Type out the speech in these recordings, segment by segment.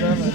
7.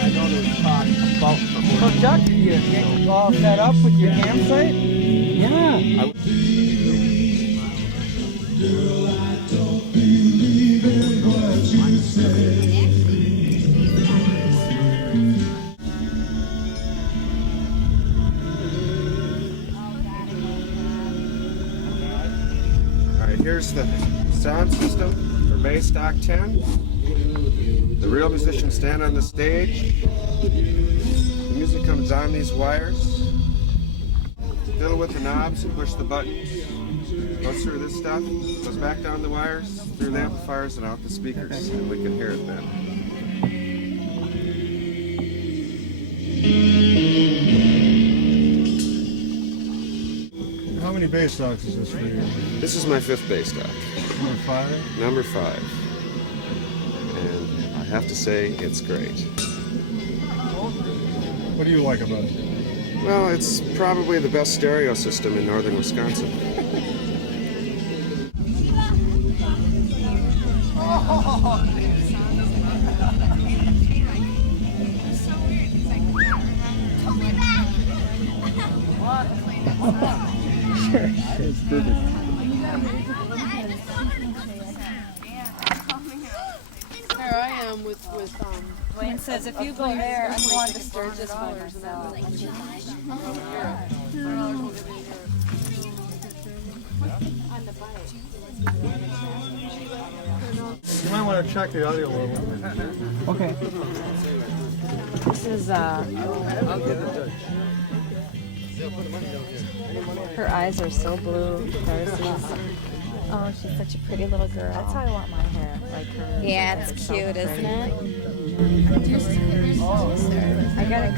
I know there's talk about production. You get all set up with your campsite? Yeah. Alright, here's the sound system for Baystock 10. The real musicians stand on the stage. The music comes on these wires. Fiddle with the knobs and push the buttons. Goes through this stuff, goes back down the wires, through the amplifiers and out the speakers, and we can hear it then. How many Baystocks is this for you? This is my 5th Baystock. Number 5? Number 5. And I have to say, it's great. What do you like about it? Well, it's probably the best stereo system in northern Wisconsin. Sure. It's perfect. Here I am with Wayne says if you go there, I'm going to Sturgis by myself. You might want to check the audio level. Okay. This is her eyes are so blue. Darcy's. Oh, she's such a pretty little girl. That's how I want my hair, like her. Yeah, it's cute, isn't it? I got it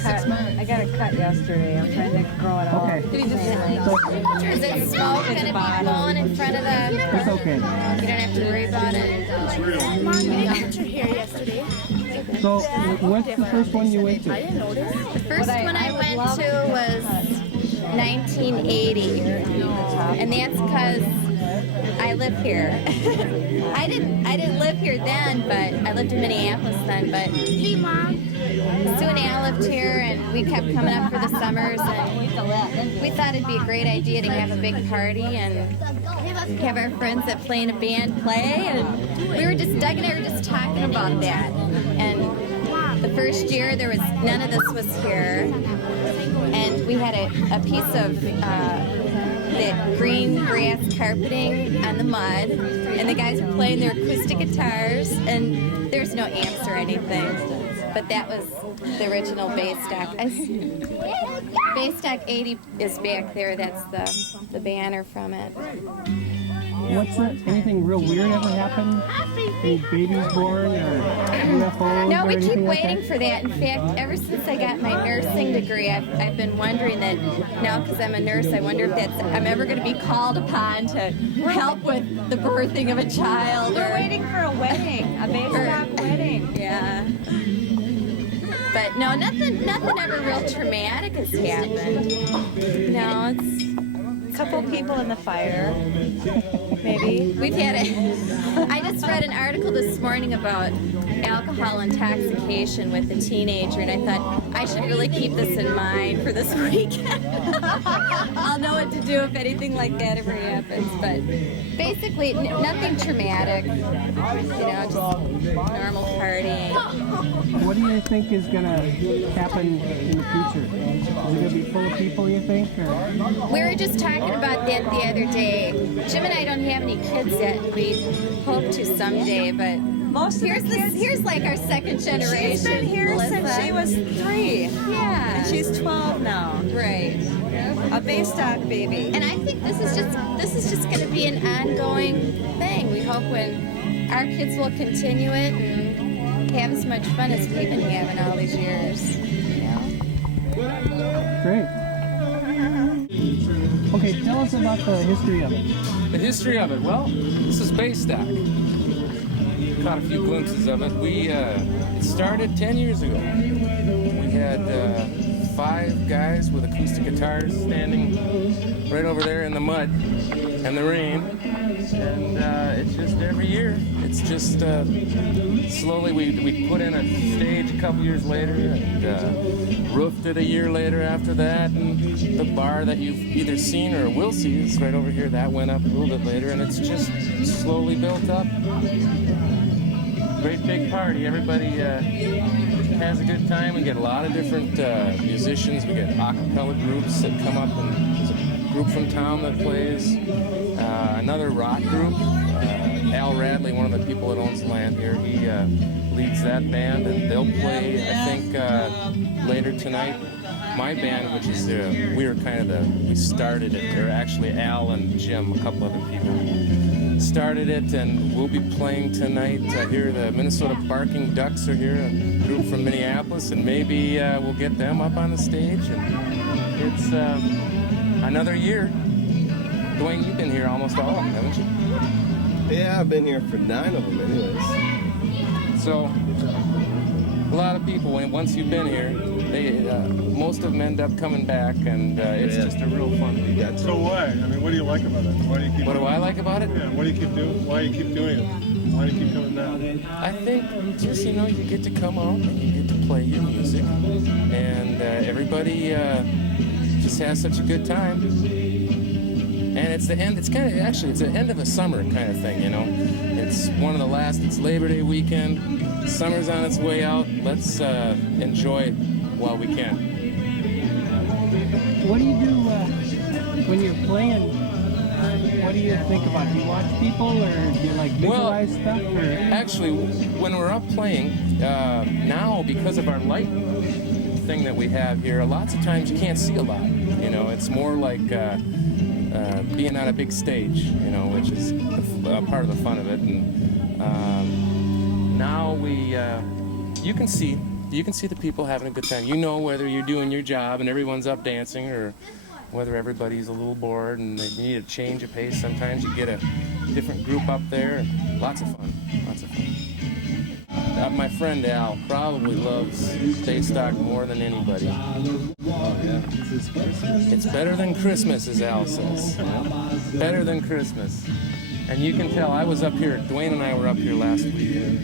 cut yesterday. I'm trying to grow it out. Okay. Is it smoke and it be blowing in front of the... It's okay. You don't have to worry about it. Mom, you didn't get your hair yesterday. So, what's the first one you went to? The first one I went to was 1980. And that's because I live here. I didn't live here then, but I lived in Minneapolis then. But hey, Mom. Sue and Al lived here, and we kept coming up for the summers, and we thought it'd be a great idea to have a big party and have our friends that play in a band play. And we were just, Doug and I were just talking about that. And the first year, none of this was here, and we had a piece of the green grass carpeting on the mud, and the guys were playing their acoustic guitars, and there's no amps or anything, but that was the original Baystock. Baystock 80 is back there. That's the banner from it. What's that? Anything real weird ever happen? Any babies born or UFOs? No, we or keep anything waiting like for that. In fact, ever since I got my nursing degree, I've been wondering that now, because I'm a nurse, I wonder if I'm ever going to be called upon to help with the birthing of a child. We're waiting for a wedding, a Baystock wedding. Yeah. But no, nothing ever real traumatic has happened. No, it's A couple people in the fire, maybe. We've had it. I just read an article this morning about alcohol intoxication with a teenager, and I thought I should really keep this in mind for this weekend. I'll know what to do if anything like that ever happens. But basically, nothing traumatic. You know, just normal partying. What do you think is going to happen in the future? Is it going to be full of people, you think? Or? We were just talking about that the other day. Jim and I don't have any kids yet. We hope to someday, but most Here's like our second generation. She's been here Melissa. since she was 3. Yeah. And she's 12 now. Right. A Baystock baby. And I think this is just going to be an ongoing thing. We hope when our kids will continue it and have as much fun as we've been having all these years. You know? Great. Okay, tell us about the history of it. The history of it, well, this is Baystock. Caught a few glimpses of it. It started 10 years ago. We had 5 guys with acoustic guitars standing right over there in the mud and the rain. And it's just every year, it's just slowly we put in a stage a couple years later and roofed it a year later after that. And the bar that you've either seen or will see is right over here. That went up a little bit later, and it's just slowly built up. Great big party. Everybody has a good time. We get a lot of different musicians. We get a cappella groups that come up, and there's a group from town that plays. Another rock group. Al Radley, one of the people that owns the land here, he leads that band, and they'll play, I think, later tonight. My band, which is we started it. Or actually Al and Jim, a couple other people, started it, and we'll be playing tonight. Here, the Minnesota Barking Ducks are here, a group from Minneapolis, and maybe we'll get them up on the stage. And it's another year. Dwayne, you've been here almost all of them, haven't you? Yeah, I've been here for 9 of them anyways. So, a lot of people, once you've been here, most of them end up coming back, and it's just a real fun weekend. So why? I mean, what do you like about it? Why do you keep? What do I like about it? Yeah, what do you keep doing? Why do you keep doing it? Why do you keep coming back? I think just, you get to come out and you get to play your music, and everybody just has such a good time. And it's the end. It's the end of a summer kind of thing, It's one of the last. It's Labor Day weekend. Summer's on its way out. Let's enjoy it while we can. What do you do when you're playing? What do you think about? Do you watch people, or do you visualize stuff? Or? Actually, when we're up playing now, because of our light thing that we have here, lots of times you can't see a lot. It's more like being on a big stage, which is part of the fun of it. And now you can see the people having a good time. Whether you're doing your job and everyone's up dancing, or whether everybody's a little bored and they need a change of pace. Sometimes you get a different group up there. Lots of fun. My friend Al probably loves Baystock more than anybody. It's better than Christmas, as Al says. Better than Christmas. And you can tell, I was up here, Dwayne and I were up here last weekend.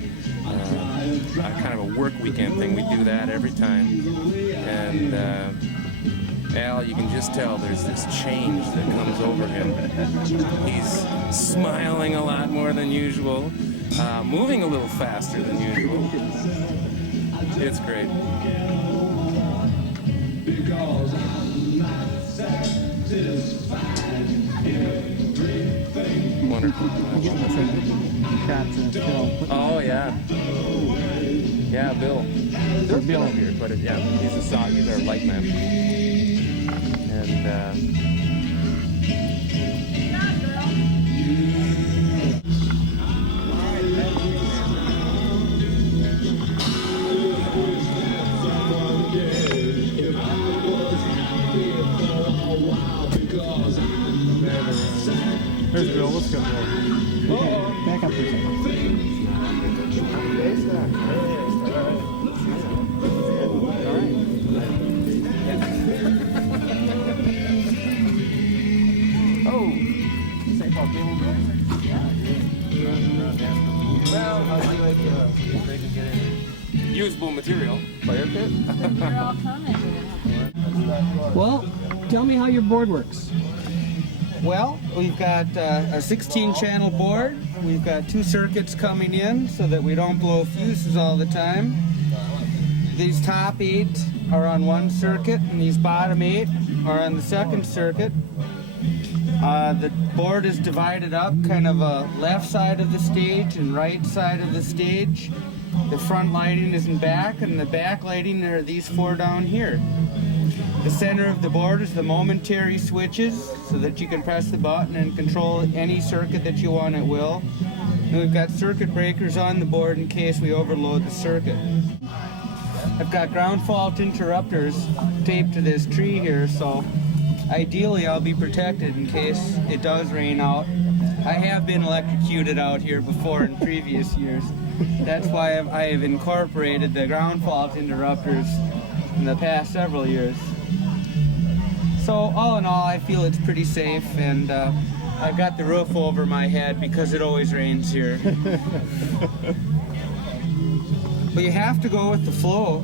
Kind of a work weekend thing. We do that every time. And Al, you can just tell there's this change that comes over him. He's smiling a lot more than usual. Moving a little faster than usual. It's great. Wonderful. Oh yeah. Yeah, Bill. Bill's Bill here, but he's our light man. And Here's Bill. Let's go, Bill. Back up for a second. oh, St. Paul Cable Bill? Well, how do you like they can get in? Usable material. Fire pit? They're all coming. Well, tell me how your board works. Well, we've got a 16-channel board. We've got 2 circuits coming in so that we don't blow fuses all the time. These top 8 are on one circuit, and these bottom 8 are on the second circuit. The board is divided up, kind of a left side of the stage and right side of the stage. The front lighting is in back, and the back lighting are these four down here. The center of the board is the momentary switches, so that you can press the button and control any circuit that you want at will. And we've got circuit breakers on the board in case we overload the circuit. I've got ground fault interrupters taped to this tree here, so ideally I'll be protected in case it does rain out. I have been electrocuted out here before in previous years. That's why I have incorporated the ground fault interrupters in the past several years. So all in all, I feel it's pretty safe, and I've got the roof over my head because it always rains here. But you have to go with the flow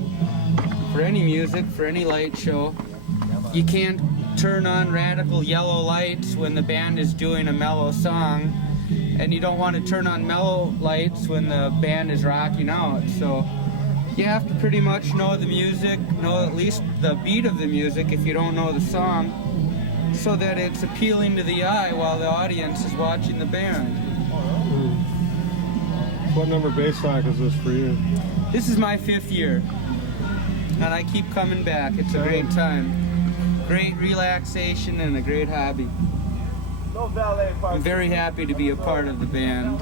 for any music, for any light show. You can't turn on radical yellow lights when the band is doing a mellow song, and you don't want to turn on mellow lights when the band is rocking out. So you have to pretty much know the music, know at least the beat of the music if you don't know the song, so that it's appealing to the eye while the audience is watching the band. What number Baystock is this for you? This is my 5th year, and I keep coming back. It's a great time. Great relaxation and a great hobby. I'm very happy to be a part of the band.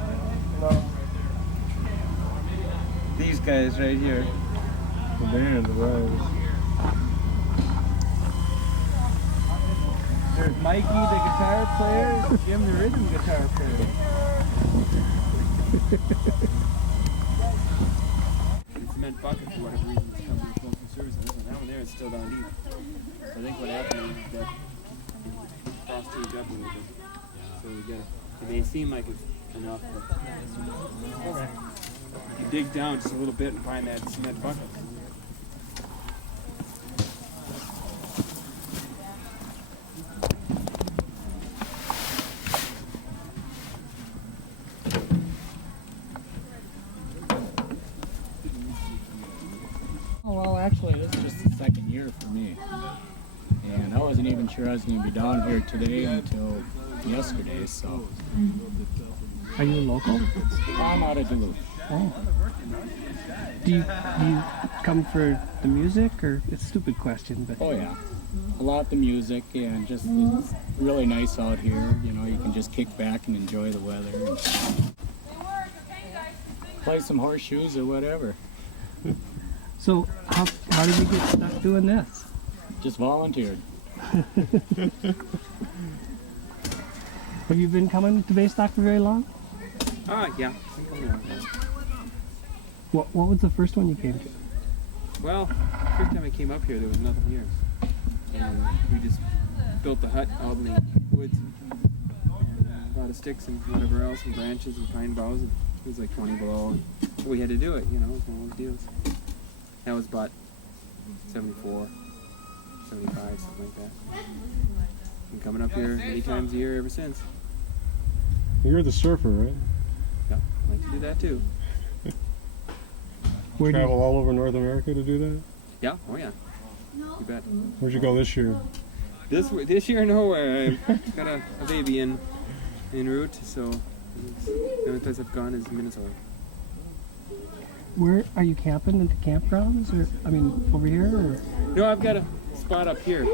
These guys right here. The band, right. There's Mikey, the guitar player, Jim, the rhythm guitar player. The cement bucket, for whatever reason, is coming from local service. That one there is still down deep. So I think what happened is that it cross-tubed up a little bit. So we got it may seem like it's enough, but you dig down just a little bit and find that cement bucket. Oh, well, actually, this is just the second year for me. And I wasn't even sure I was going to be down here today until yesterday, so. Are you local? I'm out of Duluth. Oh. Do you come for the music, or it's a stupid question, but... Oh, yeah. A lot of the music, and just it's really nice out here. You know, you can just kick back and enjoy the weather. And play some horseshoes or whatever. So, how did you get stuck doing this? Just volunteered. Have you been coming to Baystock for very long? Yeah. What was the first one you came to? Well, first time I came up here, there was nothing here. And we just built the hut out in the woods. And a lot of sticks and whatever else, and branches and pine boughs. And it was like 20 below. And we had to do it, you know, it was one of those deals. That was about 74, 75, something like that. Been coming up here many times a year ever since. You're the surfer, right? Yeah, I like to do that too. Travel all over North America to do that? Yeah, oh yeah. You bet. Where'd you go this year? This year, nowhere. I've got a baby en route, so the only place I've gone is Minnesota. Where are you camping, at the campgrounds, or over here? Or? No, I've got a spot up here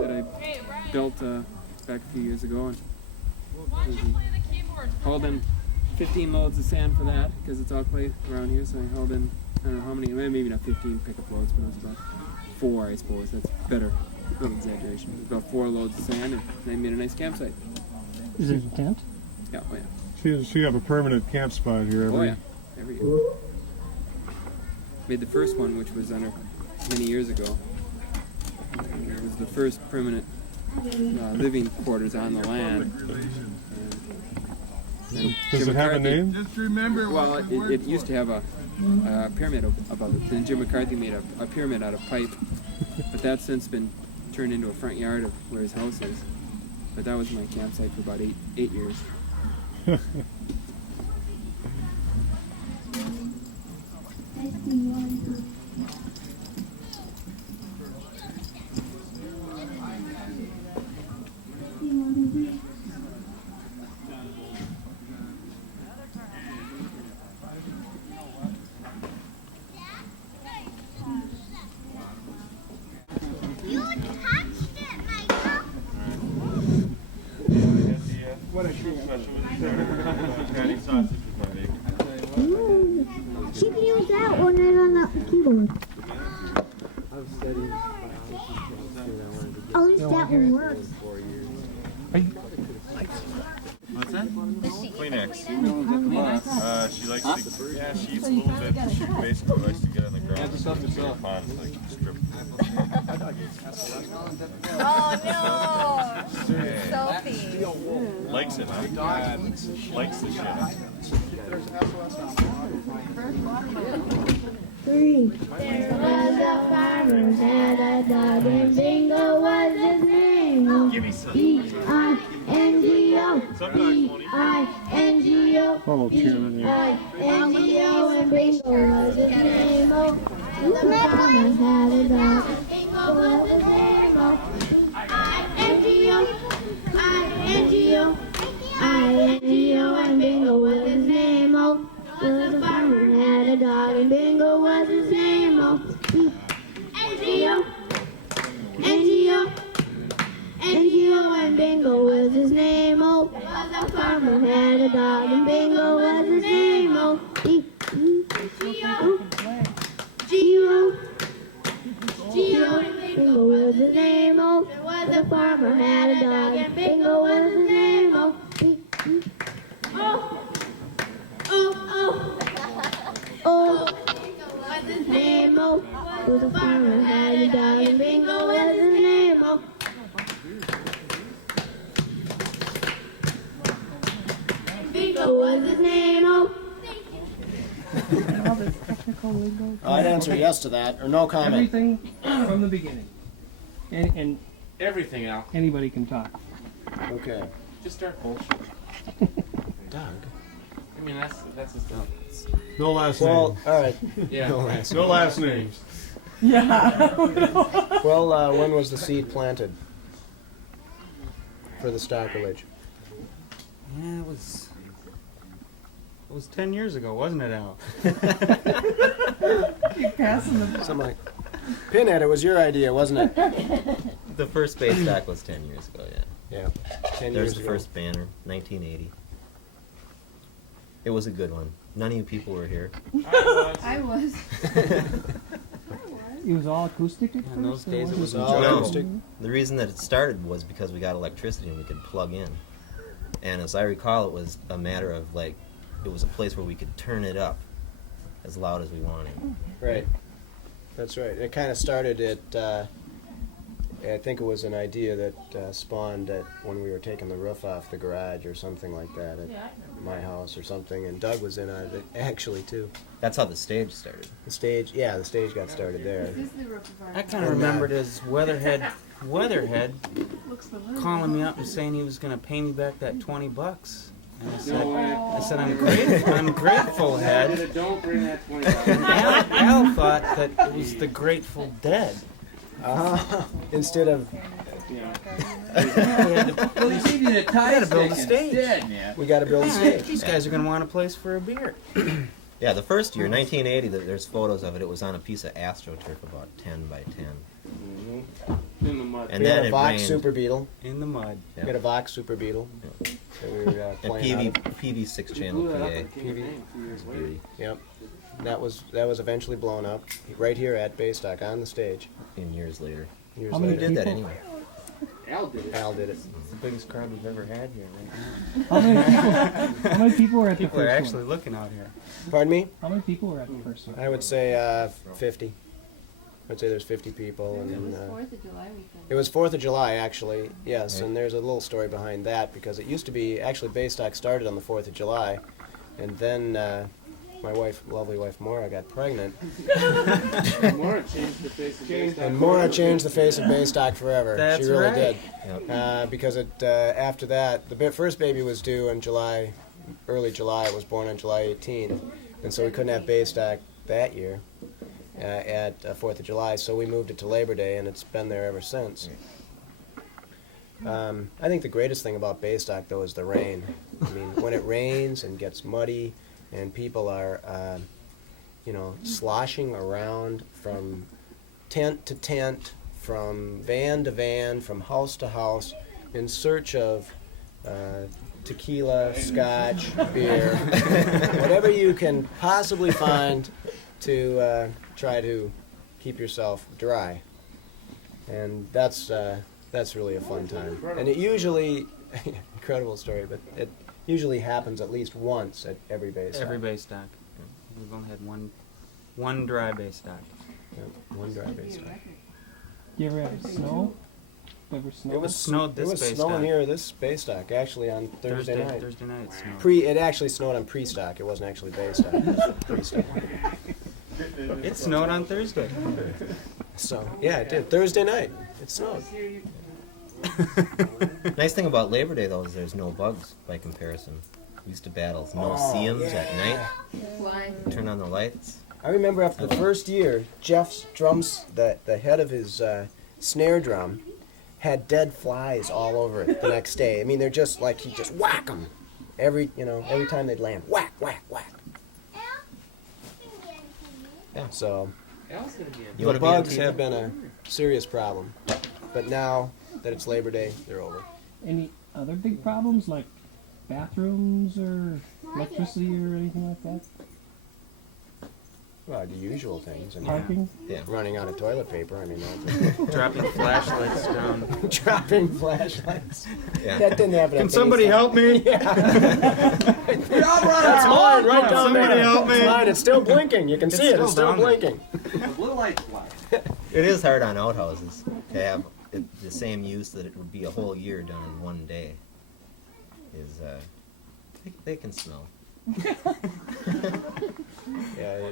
that I built back a few years ago, and hauled in 15 loads of sand for that because it's all clay around here. So I hauled in, I don't know how many, maybe not 15 pickup loads, but it was about 4, I suppose. That's better, a little exaggeration. It was about 4 loads of sand, and I made a nice campsite. Is it a tent? Yeah, oh yeah. So you have a permanent camp spot here every... Oh yeah, every year. Made the first one, which was under many years ago. It was the first permanent living quarters on the land. And Does it have a name? Just remember. Well, it used to have a pyramid above it. Then Jim McCarthy made a pyramid out of pipe, but that's since been turned into a front yard of where his house is. But that was my campsite for about 8 years. She can use that one right on the keyboard. At least that one works. What's that? Kleenex. She likes to, yeah, she eats a little bit. She basically likes to get on the ground and sit in the pond like strip. Oh no! Hey. Sophie. Likes it, huh? Likes the shit. 3. There was a farmer had a dog and Bingo was his name. B-I-N-G-O, B-I-N-G-O, B-I-N-G-O, and Bingo was his name. The farmer had a dog and Bingo was his name. I-N-G-O, I-N-G-O, I-N-G-O, and Bingo was his name. The farmer had a dog and Bingo was his name. N-G-O, N-G-O, N-G-O, and Bingo was his name. The farmer had a dog and Bingo was his name. G-O, G-O, G-O, and Bingo was his name. The farmer had a dog and Bingo was his name. Oh, what's his name? Oh, the farmer had a dog and Bingo was his name. Oh, Bingo was his name. Oh. All this technical lingo. I'd answer yes to that, or no comment. Everything from the beginning. And Everything out. anybody can talk. Okay. Just start bullshit. Doug. I mean, that's just dumb. No last Well, name. all right. Yeah. No last No last names. Yeah. Well, when was the seed planted for the stock village? Yeah, it was 10 years ago, wasn't it, Al? Keep passing the Something like Pinhead, it was your idea, wasn't it? The first Baystock was 10 years ago, yeah. Yeah, 10 There's years the ago. first banner, 1980. It was a good one. None of you people were here. I was. It was all acoustic at Yeah, first? in those days it was all No. acoustic. The reason that it started was because we got electricity and we could plug in. And as I recall, it was a matter of like, it was a place where we could turn it up as loud as we wanted. Right. That's right. It kind of started at, I think it was an idea that spawned at when we were taking the roof off the garage or something like that at my house or something, and Doug was in on it actually too. That's how the stage started. The stage, yeah, the stage got started there. This is the roof of our I kind of remembered as Weatherhead calling me up and saying he was going to pay me back that $20. And I said, I'm grateful, Head. Don't bring that 20. And Al thought that it was the Grateful Dead. Instead of, Well, he gave you the tie gotta build a stick stage. instead, man. we got to build a stage. These guys are going to want a place for a beer. Yeah, the first year, 1980, there's photos of it. It was on a piece of AstroTurf about 10 by 10. In the mud. And We then had a it Vox rained. Super Beetle. In the mud. We had a Vox Super Beetle. Yeah. That we were And playing out of. PV6 Blew channel that up PA. and came to paint 2 years later. Beauty. Yep. That was eventually blown up right here at Baystock on the stage. In years later. Years How many later. Did that people? anyway. Al did it. Al did it. It's the biggest crowd we've ever had here right now. How many people were at the People are first actually one? looking out here. Pardon me? How many people were at the first one? I would say 50. I'd say there's 50 people. And It was then, 4th of July weekend. it was 4th of July, actually, yes, and there's a little story behind that because it used to be, actually, Baystock started on the 4th of July, and then my wife, lovely wife Maura, got pregnant, Moore changed the face of Baystock. and Maura changed the face of Baystock forever. That's she really right. did. Because after that, the first baby was due in July, early July, it was born on July 18th, and so we couldn't have Baystock that year. At 4th of July, so we moved it to Labor Day, and it's been there ever since. I think the greatest thing about Baystock, though, is the rain. I mean, when it rains and gets muddy, and people are, sloshing around from tent to tent, from van to van, from house to house, in search of tequila, scotch, beer, whatever you can possibly find to try to keep yourself dry. And that's really a fun time. And it usually, incredible story, but it usually happens at least once at every Baystock. Every Baystock. We've only had one dry Baystock. Yeah, one dry Baystock. You ever have snow? Ever snow? It was snowed this It was Baystock. snowing here this Baystock actually on Thursday night. Thursday night it snowed. It actually snowed on pre-stock. It wasn't actually Baystock. It was pre-stock. It snowed on Thursday. So yeah, it did. Thursday night it snowed. Nice thing about Labor Day, though, is there's no bugs by comparison. We used to battle no-see-ums at night. Why? Turn on the lights. I remember after the first year, Jeff's drums, the head of his snare drum, had dead flies all over it the next day. I mean, they're just like he'd just whack them every time they'd land. Whack, whack, whack. Yeah. So You the wanna be on bugs TV? have been a serious problem, but now that it's Labor Day, they're over. Any other big problems like bathrooms or electricity or anything like that? Well, the usual things. I mean, Parking? Yeah. Running out of toilet paper. I mean, Dropping flashlights down. dropping flashlights. Yeah. That didn't happen. Can at somebody Baystock. help me? That's mine, right down there. Somebody help me. It's mine. It's still blinking. You can see it. It's still down there. blinking. It is hard on outhouses to have the same use that it would be a whole year done in one day. They can smell. Yeah.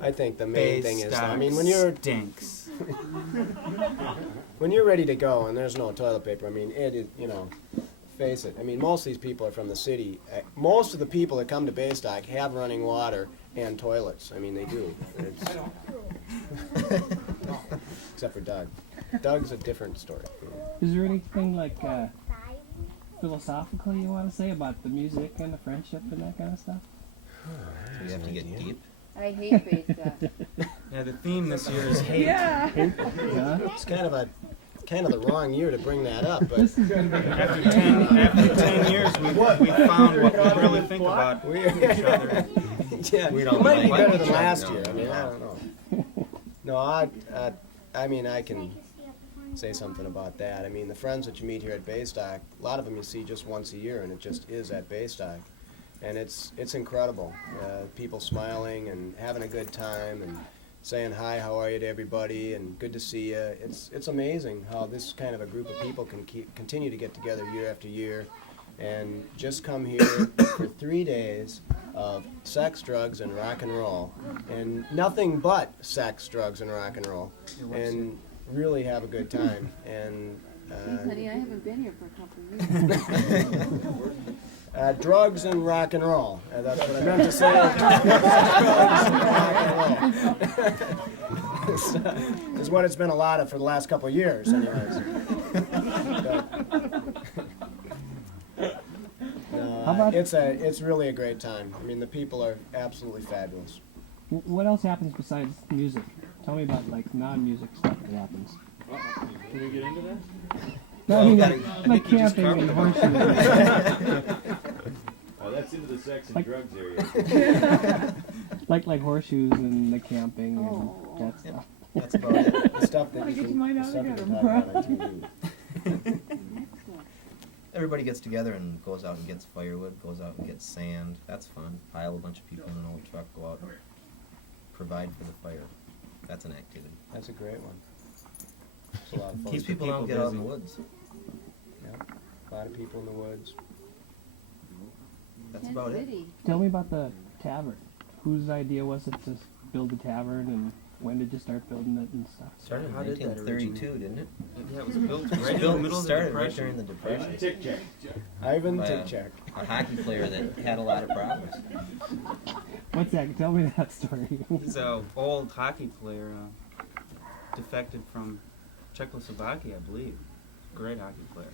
I think the main thing is, I mean, when you're stinks. when you're ready to go and there's no toilet paper, I mean, it is, face it. I mean, most of these people are from the city. Most of the people that come to Baystock have running water and toilets. I mean, they do. Except for Doug. Doug's a different story. Is there anything like philosophical you want to say about the music and the friendship and that kind of stuff? You have to get deep. I hate Baystock. Yeah, the theme this year is hate. Yeah. It's kind of the wrong year to bring that up, but After 10 years, we found what we really think about each other. yeah, We it don't might be like better each than other, last no. year. I mean, I don't know. No, I mean, I can say something about that. I mean, the friends that you meet here at Baystock, a lot of them you see just once a year, and it just is at Baystock. And it's incredible. People smiling and having a good time and saying hi, how are you to everybody, and good to see you. It's amazing how this kind of a group of people can continue to get together year after year and just come here for 3 days of sex, drugs, and rock and roll. And nothing but sex, drugs, and rock and roll. And really have a good time. And Honey, I haven't been here for a couple of years. drugs and rock and roll. That's what I meant to say. Drugs and rock and roll. Is what it's been a lot of for the last couple of years, anyways. How about- it's really a great time. I mean, the people are absolutely fabulous. What else happens besides music? Tell me about like non-music stuff that happens. Can we get into that? No, I mean like camping and horseshoes. Oh, that's into the sex and Like- drugs area. like horseshoes and the camping and that stuff. That's about it. The stuff that you can talk about on TV. Everybody gets together and goes out and gets firewood, goes out and gets sand. That's fun. Pile a bunch of people in an old truck, go out and provide for the fire. That's an activity. That's a great one. It's a lot of fun. Keeps people out and get out in the woods. Yeah, a lot of people in the woods. That's about it. Tell me about the tavern. Whose idea was it to build a tavern, and when did you start building it and stuff? Started in How did that 1932, didn't it? Yeah, it was built It was right in the built- middle of the started right Depression. during the Depression. Tick check. Ivan By Tikchak. a hockey player that had a lot of problems. What's that? Tell me that story. He's an old hockey player, defected from Czechoslovakia, I believe. Great hockey player.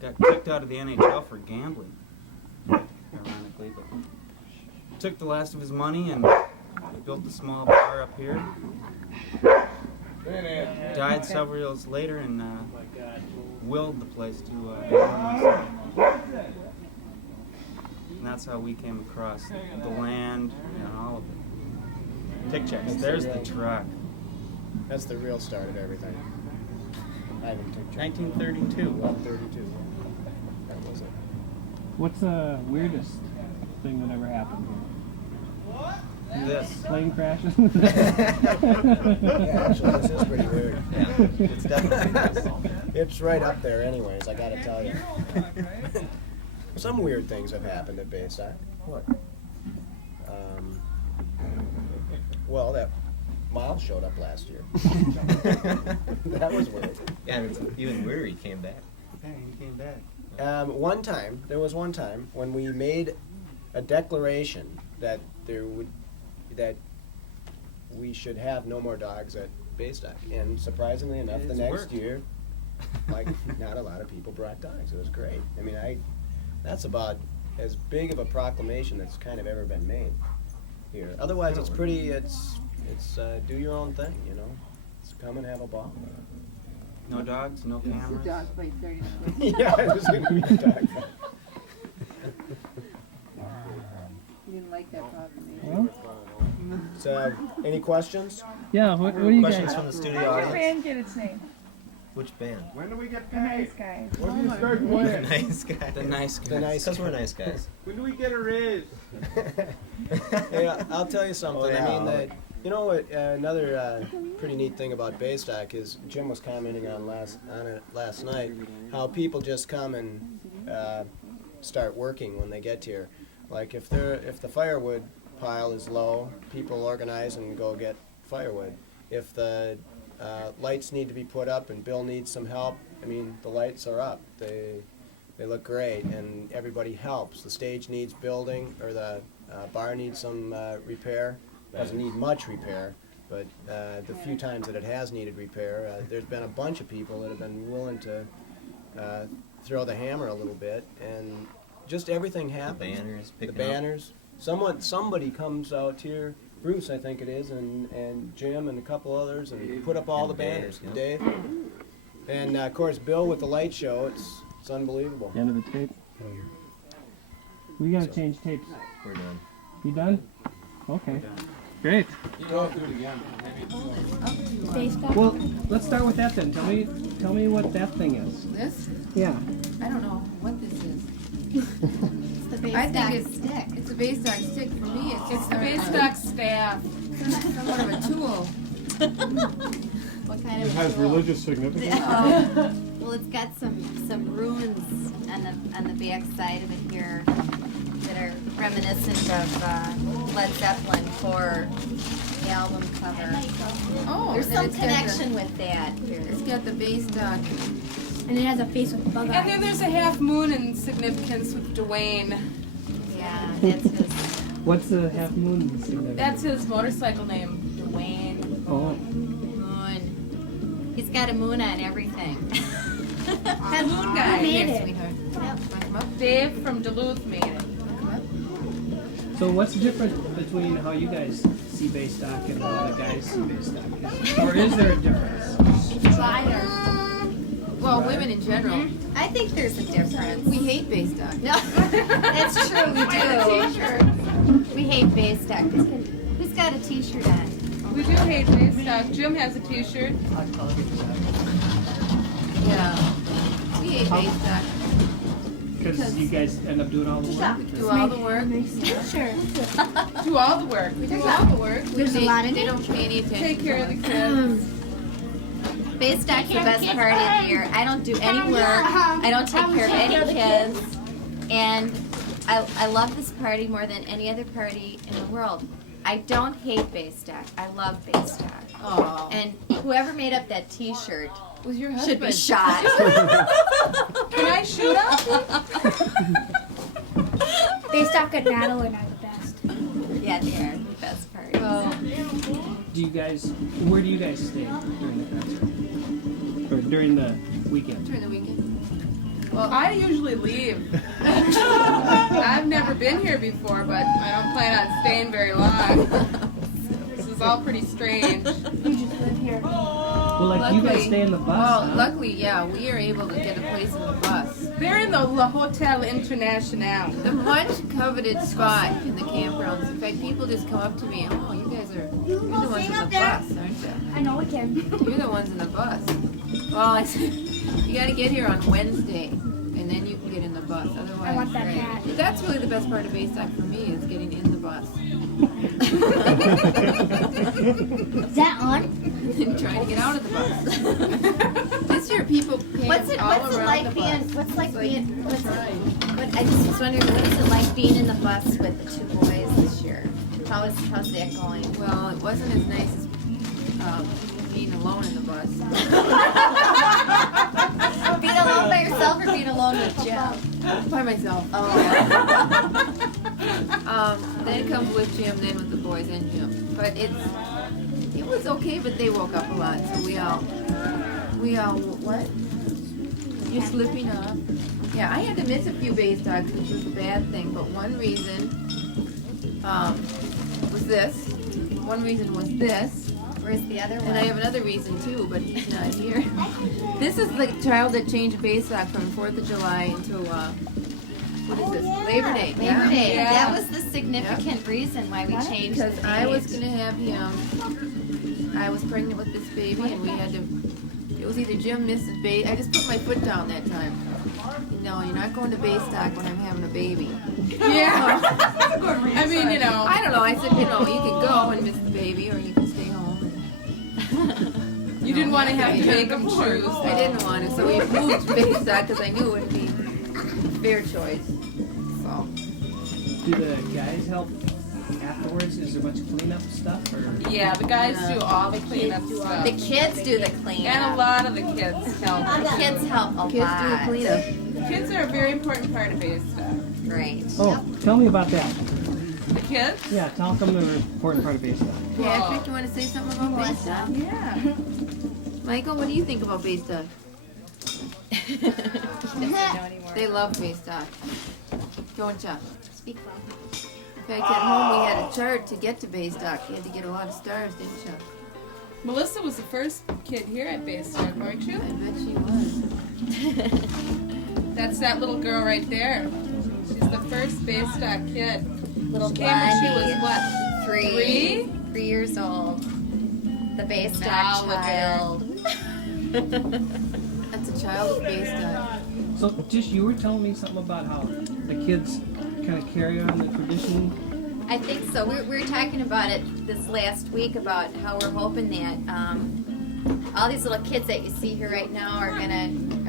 Got kicked out of the NHL for gambling, ironically, but took the last of his money and built a small bar up here. Died several years later and willed the place to And that's how we came across the land and all of it. Tick checks. There's the truck. That's the real start of everything. I haven't tick check. 1932. Well, 32. That was it. What's the weirdest thing that ever happened here? This. Plane crashes? Yeah, actually, this is pretty weird. Yeah, it's definitely. It's right up there anyways, I gotta tell you. Some weird things have happened at Baystock. What? Well, that Miles showed up last year. That was weird. Yeah, and it's even weirder, he came back. Yeah, he came back. There was one time when we made a declaration that we should have no more dogs at Baystock. And surprisingly enough, the It's next worked. year, like, not a lot of people brought dogs. It was great. I mean, that's about as big of a proclamation that's kind of ever been made here. Otherwise, it's pretty, it's do your own thing, you know? It's come and have a ball. No dogs, no The cameras. dog played 30 Yeah, it was gonna be a dog fight. You didn't like that proclamation. Well, So, any questions? yeah, what do you Questions guys... from the studio How did your audience? band get its name? Which band? When do we get The paid? Nice Guys. When do you start The playing? nice guy. The nice guys. The nice Because we're nice guys. When do we get a raise? Hey, I'll tell you something. Oh, yeah. I mean, that, you know what? Another pretty neat thing about Baystock is Jim was commenting on it last night. How people just come and start working when they get here. Like if the firewood pile is low, people organize and go get firewood. If the lights need to be put up and Bill needs some help, I mean, the lights are up. They look great, and everybody helps. The stage needs building, or the bar needs some repair. Doesn't need much repair, but the few times that it has needed repair, there's been a bunch of people that have been willing to throw the hammer a little bit, and just everything happens. Banners, The picking up. banners. Somebody comes out here, Bruce, I think it is, and Jim and a couple others, and put up all And the banners. Dave, Dave. And of course, Bill with the light show. It's unbelievable. End of the tape. We gotta change tapes. We're done. You done? Okay. Great. Well, let's start with that then. Tell me what that thing is. This? Yeah. I don't know what this is. It's the I think Baystock stick. it's a Baystock stick for me. It's the Baystock staff. Somewhat of a tool. What kind of? It has religious significance. Well, it's got some runes on the back side of it here that are reminiscent of Led Zeppelin for the album cover. Oh, There's then some it's got connection with that here. It's got the Baystock. And it has a face with bug And eyes. then there's a half moon in significance with Dwayne. Yeah, that's his. What's the half moon significance? That's his motorcycle name, Dwayne. Oh. Moon. He's got a moon on everything. The moon guy. made Here, it. sweetheart. Dave from Duluth made it. So what's the difference between how you guys see Baystock and how the guys see Baystock? Or is there a difference? Well, women in general. I think there's a difference. We hate Baystock. No, that's true. We do. We hate Baystock. Who's got a T-shirt on? We do hate Baystock. Jim has a T-shirt. Yeah. We hate Baystock. Because you guys end up doing all the work? We do all the work. Sure. Do all the work. We do all the work. There's a lot in They it. don't pay any attention. Take care of the kids. Baystock's the best party of the year. I don't do any work. I don't take care of any kids. And I love this party more than any other party in the world. I don't hate Baystock. I love Baystock. Oh. And whoever made up that T-shirt Was your should husband? be shot. Can I shoot him? Baystock and Madeline are the best. Yeah, they are the best party. Do you guys, where do you guys stay during the concert? Or during the weekend? During the weekend. Well, I usually leave. I've never been here before, but I don't plan on staying very long. This is all pretty strange. You just live here. Well, like you guys stay in the bus. Well, huh? luckily, yeah, we are able to get a place in the bus. They're in the La Hotel International. The much coveted spot in the campgrounds. In fact, people just come up to me, oh, you guys are, you're the ones in the bus, aren't you? I know we can. You're the ones in the bus. Well, I said, you got to get here on Wednesday, and then you can get in the bus. Otherwise, I want that right. hat. That's really the best part of Baystock for me is getting in the bus. Is that on? And trying to get out of the bus. This year, people came What's it all like around the being? bus. What's like being? What's it? I just was wondering, what is it like being in the bus with the two boys this year? How's that going? Well, it wasn't as nice as being alone in the bus. Being alone by yourself or being alone with Jim? By myself. Oh. Then comes with Jim, then with the boys and Jim. But it was okay, but they woke up a lot, so we all, what? You're slipping up. Yeah, I had to miss a few Baystocks, which was a bad thing, but one reason, was this. One reason was this. Where's the other one? And I have another reason too, but he's not here. This is the child that changed Baystock from 4th of July until, what is this? Labor Day. Labor Day. Yeah. That was the significant reason why we changed Because the I was date. going to have him, I was pregnant with this baby and we had to, it was either Jim, Mrs. Bay, I just put my foot down that time. No, you're not going to Baystock when I'm having a baby. Yeah. I mean, you know, I don't know. I said, you know, you can go and miss the baby or you can stay home. You didn't want to have to make them choose. I didn't want to, so we moved to Baystock because I knew it would be a fair choice. So. Do the guys help afterwards? Is there much cleanup stuff? Or? Yeah, the guys do all the cleanup stuff. The kids do the cleanup. And a lot of the kids help. The kids help a Kids lot. do the cleanup. Kids are a very important part of Baystock. Right. Oh, tell me about that. The kids? Yeah, tell them they're an important part of Baystock. Patrick, you want to say something about Baystock? Yeah. Michael, what do you think about Baystock? They love Baystock. Don't ya? Speak loud. In fact, at home we had a chart to get to Baystock. You had to get a lot of stars, didn't you? Melissa was the first kid here at Baystock, weren't you? I bet she was. That's that little girl right there. She's the first Baystock kid. Little She came when she Blondie. was what? 3? 3 years old. The Baystock Now look at her. child. That's a child of Baystock. So, Tish, you were telling me something about how the kids kind of carry on the tradition. I think so. We were talking about it this last week about how we're hoping that all these little kids that you see here right now are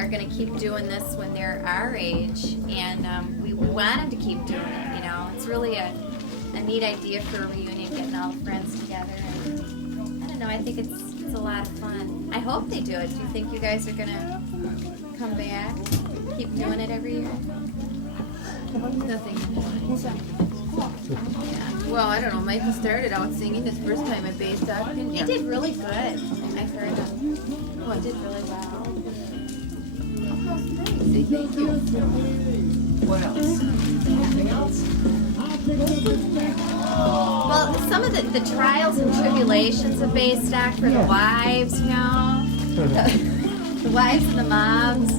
gonna keep doing this when they're our age, and we want them to keep doing it. You know, it's really a neat idea for a reunion, getting all the friends together. And I don't know. I think it's a lot of fun. I hope they do it. Do you think you guys are gonna come back, keep doing it every year? Nothing. Yeah. Well, I don't know. Michael started out singing his first time at Baystock, didn't He you? did really good. I heard him. Oh, He did really well. Say thank you. What else? Anything else? Well, some of the trials and tribulations of Baystock for the wives, you know, the wives and the moms,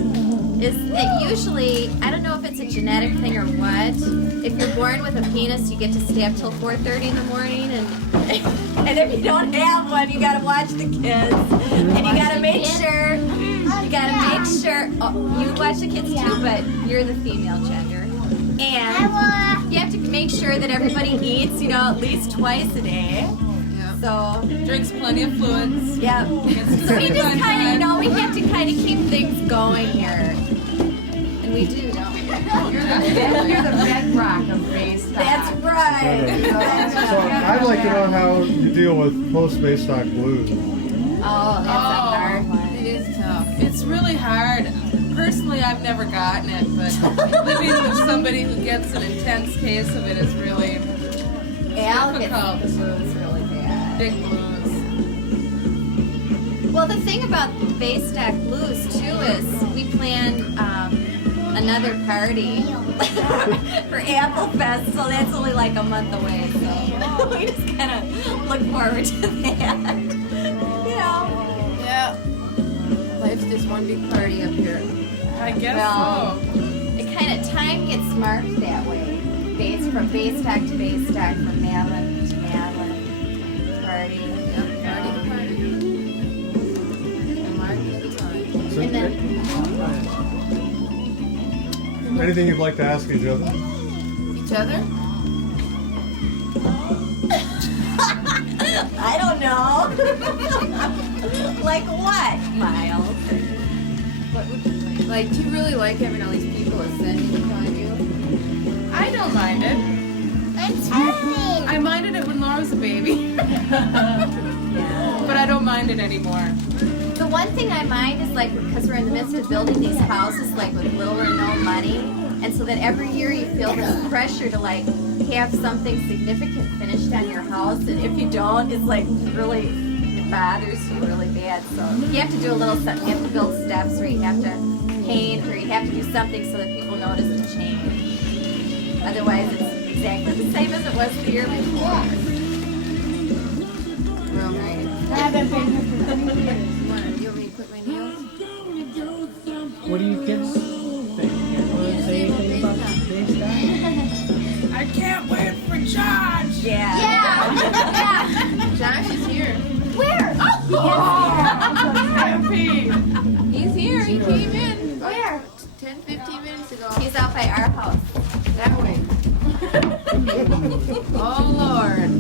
is that usually, I don't know if it's a genetic thing or what, if you're born with a penis, you get to stay up till 4:30 in the morning, and if you don't have one, you gotta watch the kids, and you gotta make sure, oh, you watch the kids too, but you're the female gender. And you have to make sure that everybody eats, you know, at least twice a day. So Drinks plenty of fluids. yeah. So we just kind of, you know, we have to kind of keep things going here, and we do, don't we? You're the bedrock of Baystock. That's right. So I'd like to know how you deal with post-Baystock Blues. Oh, that's a hard one. It is tough. It's really hard. Personally, I've never gotten it, but living with somebody who gets an intense case of it is really Al gets difficult. the blues really bad. Big blues. Well, the thing about Baystock Blues too is we plan another party for Apple Fest, so that's only like a month away. So we just kind of look forward to that. You know. Yeah. one big party up here. I guess Well, it kind of time gets marked that way. From Baystock to Baystock, from Madeline to Madeline. Party. Yep, party to party. And mark the time. And then Anything you'd like to ask each other? Each other? I don't know. Like what, Miles? What would you like? Do you really like having all these people ascending upon you? I don't mind it. It's fine. I minded it when Laura was a baby. But I don't mind it anymore. The one thing I mind is like because we're in the midst of building these houses like with little or no money, and so that every year you feel this pressure to like have something significant finished on your house, and if you don't, it's like really, it bothers you really bad. So you have to do a little something. You have to build steps, or you have to paint, or you have to do something so that people notice the change. Otherwise, it's exactly the same as it was the year before. Well, right. I've been paying her for 20 years. You want me to clip my nails? What do you kids think? You want to say anything about Baystock? I can't wait for Josh. Yeah. Josh is here. Where? He's here. He came in. Where? 10, 15 minutes ago. He's out by our house. That way. Oh, Lord.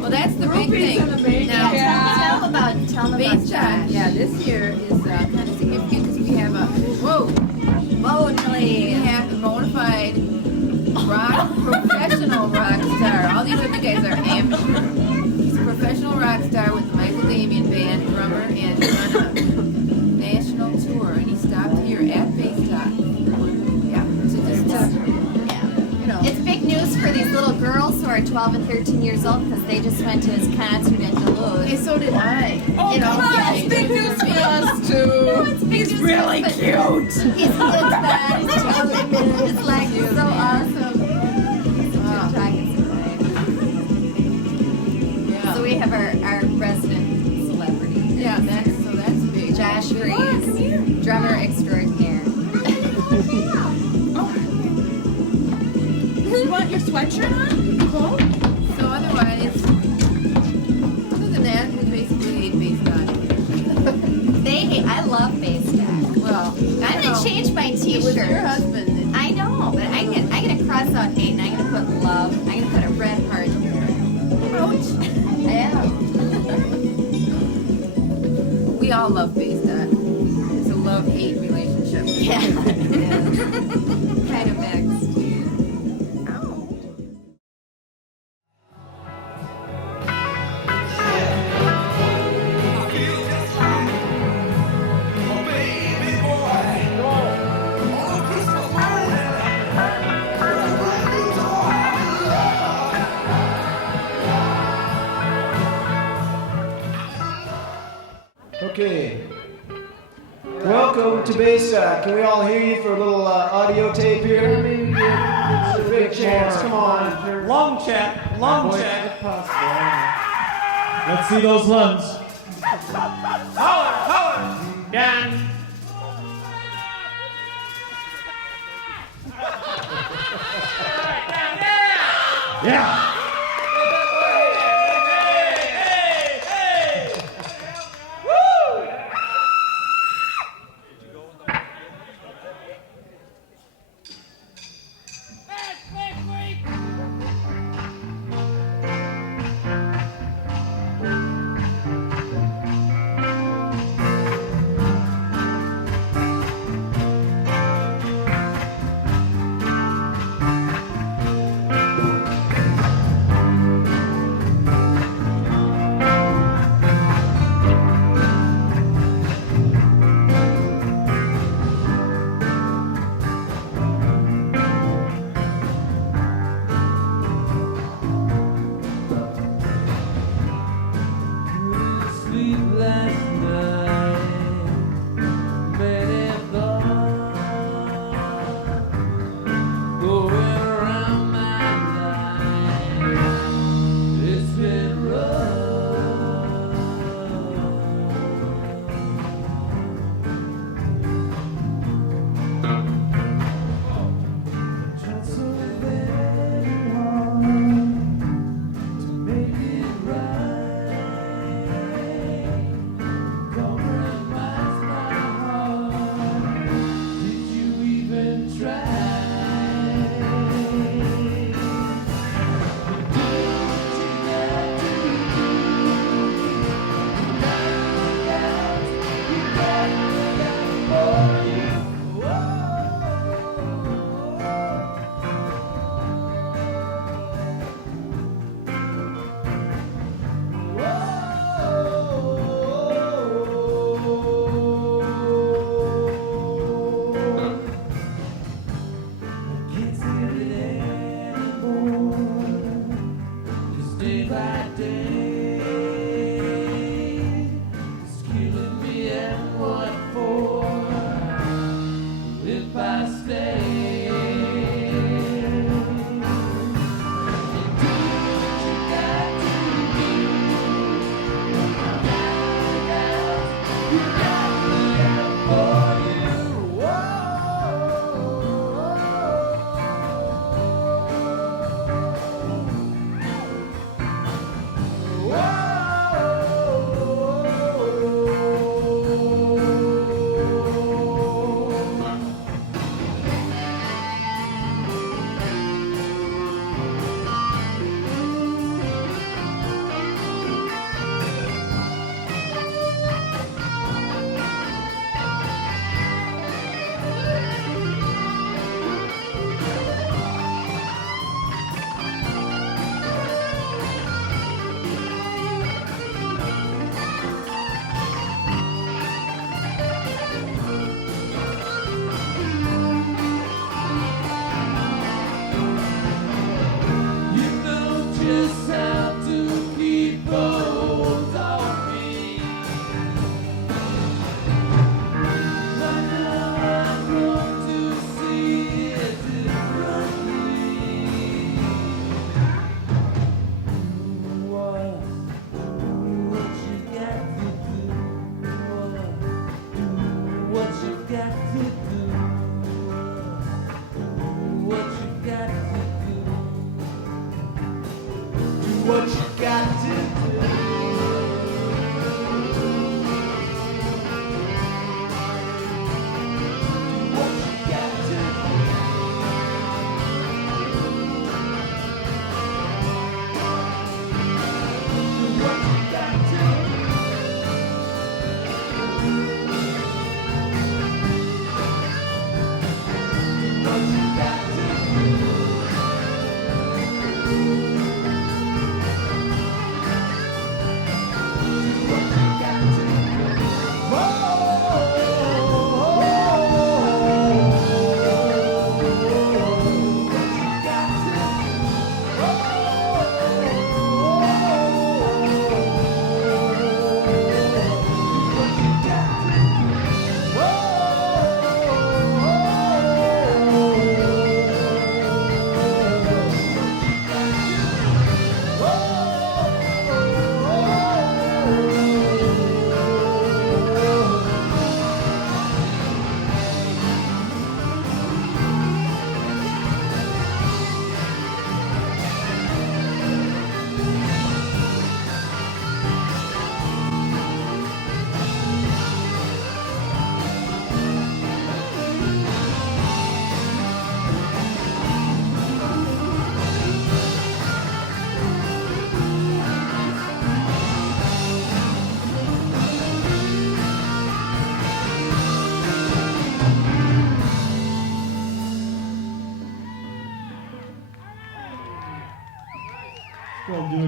Well, that's the big thing. Now, Tell them about Baystock, Josh. yeah, this year is kind of significant because we have a, we have a bona fide professional rock star. All these other guys are amateur. He's a professional rock star with the Michael Damian Band, drummer, and he's on a national tour, and he stopped here at Baystock. Yeah, so just to, you know. It's big news for these little girls who are 12 and 13 years old because they just went to his concert in Duluth. Hey, so did I. Oh, You know, come on, yeah. it's big news for us too. He's really cute. He's good fun. It's like so awesome. Yeah. So we have our resident celebrity. Yeah, that's big. Josh Freeze, drummer extraordinaire. You want your sweatshirt on? So otherwise, other than that, we basically hate Baystock. I love Baystock. Well, I'm gonna change my it T-shirt. was your husband. I know, but I'm gonna cross out hate and I'm gonna put love. I'm gonna put a red heart here. Ouch. Yeah. We all love Baystock. It's a love-hate relationship. Yeah. Kind of mixed. Okay. Welcome to Baystock. Can we all hear you for a little audio tape here? It's a big chance. Come on. Lung check. Lung check. Let's see those lungs. Holler. Down. Yeah.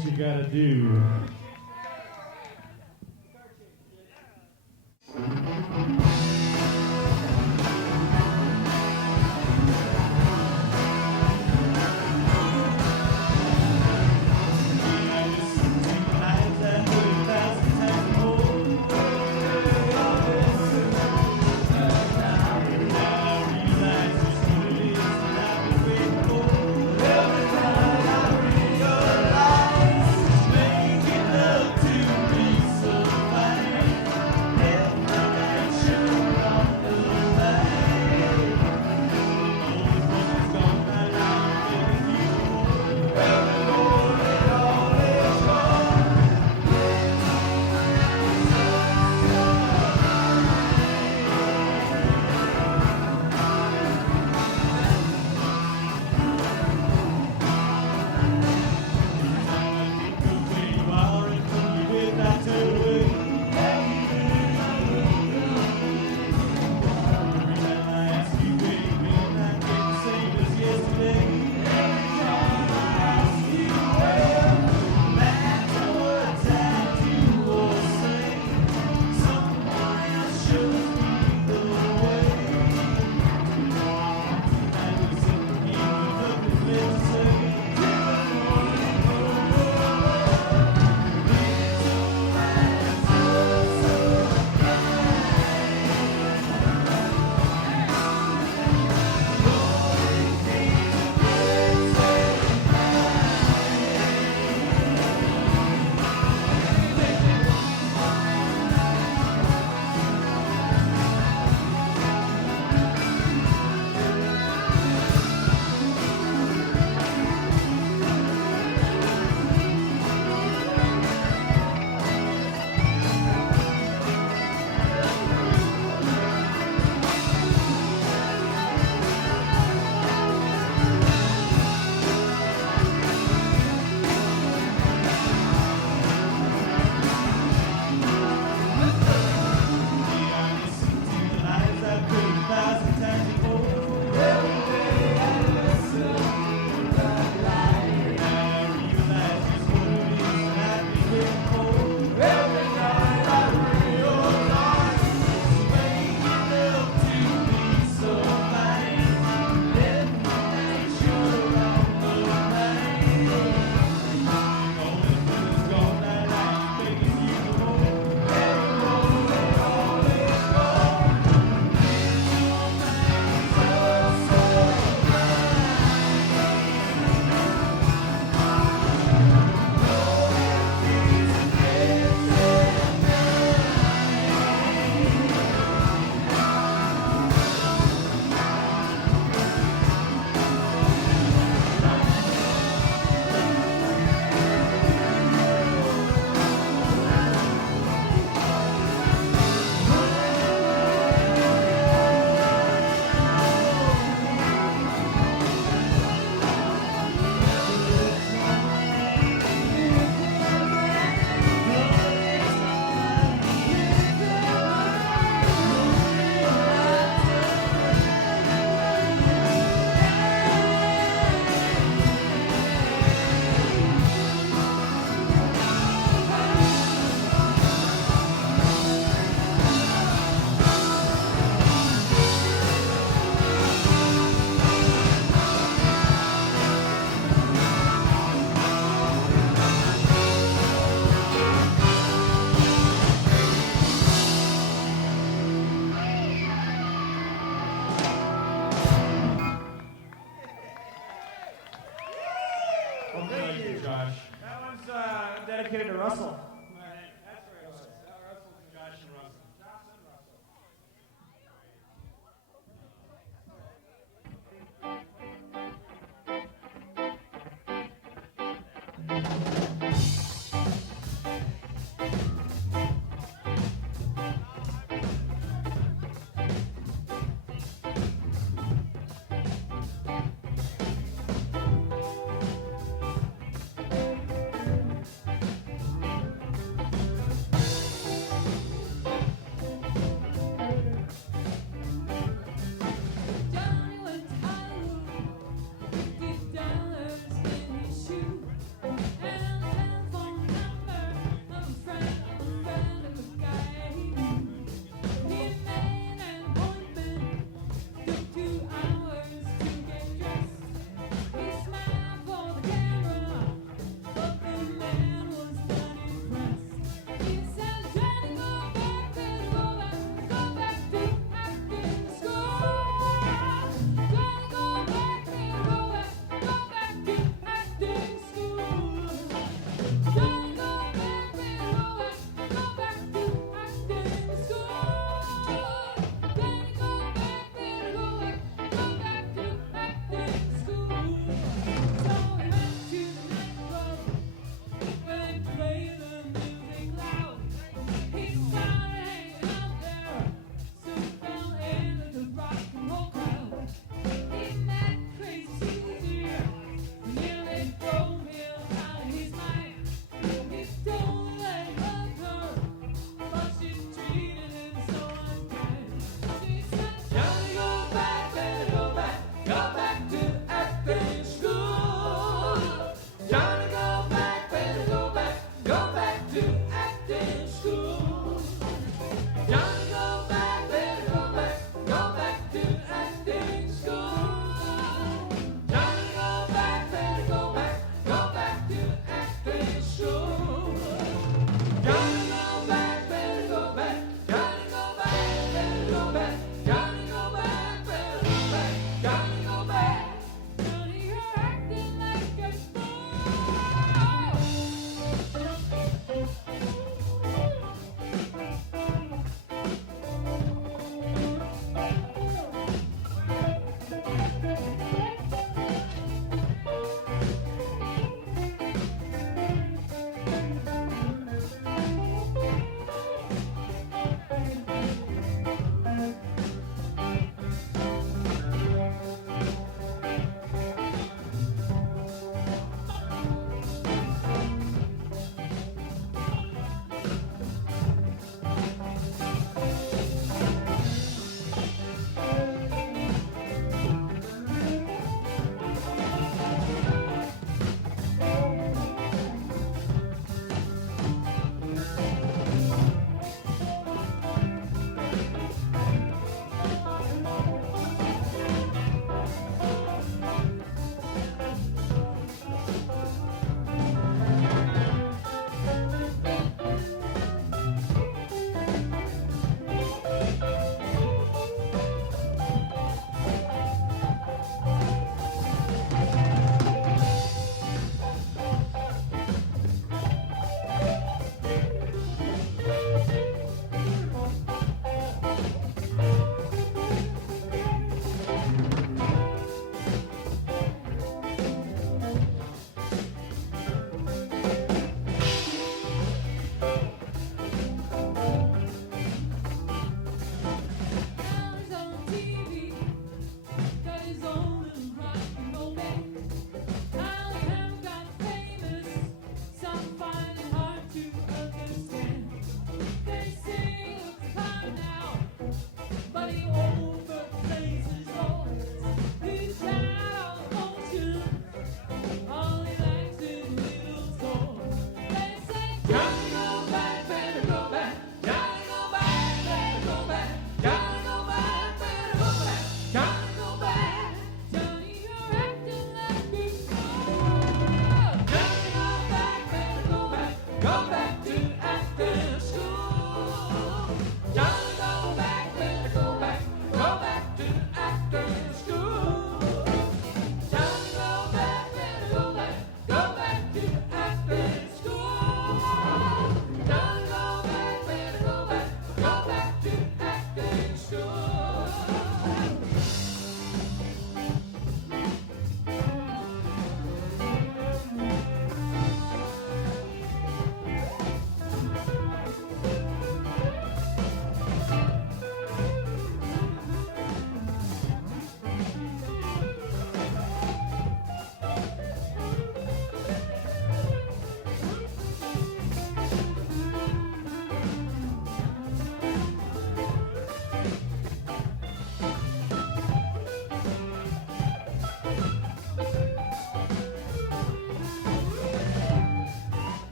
what you gotta do. dedicated to Russell. That's right, Russell. Russell, Josh, and Russell. Josh and Russell.